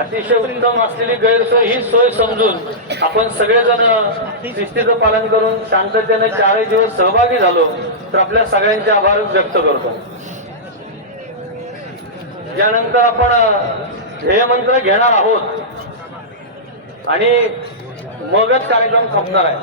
अतिशय उत्तम असलेली गैरसोय ही सोय समजून आपण सगळेजण शिस्तीचं पालन करून शांततेने 4 दिवस सहभागी झालो तर आपल्या सगळ्यांचे आभार व्यक्त करतो. यानंतर आपण ध्येयमंत्र घेणार आहोत आणि मगच कार्यक्रम संपणार आहे.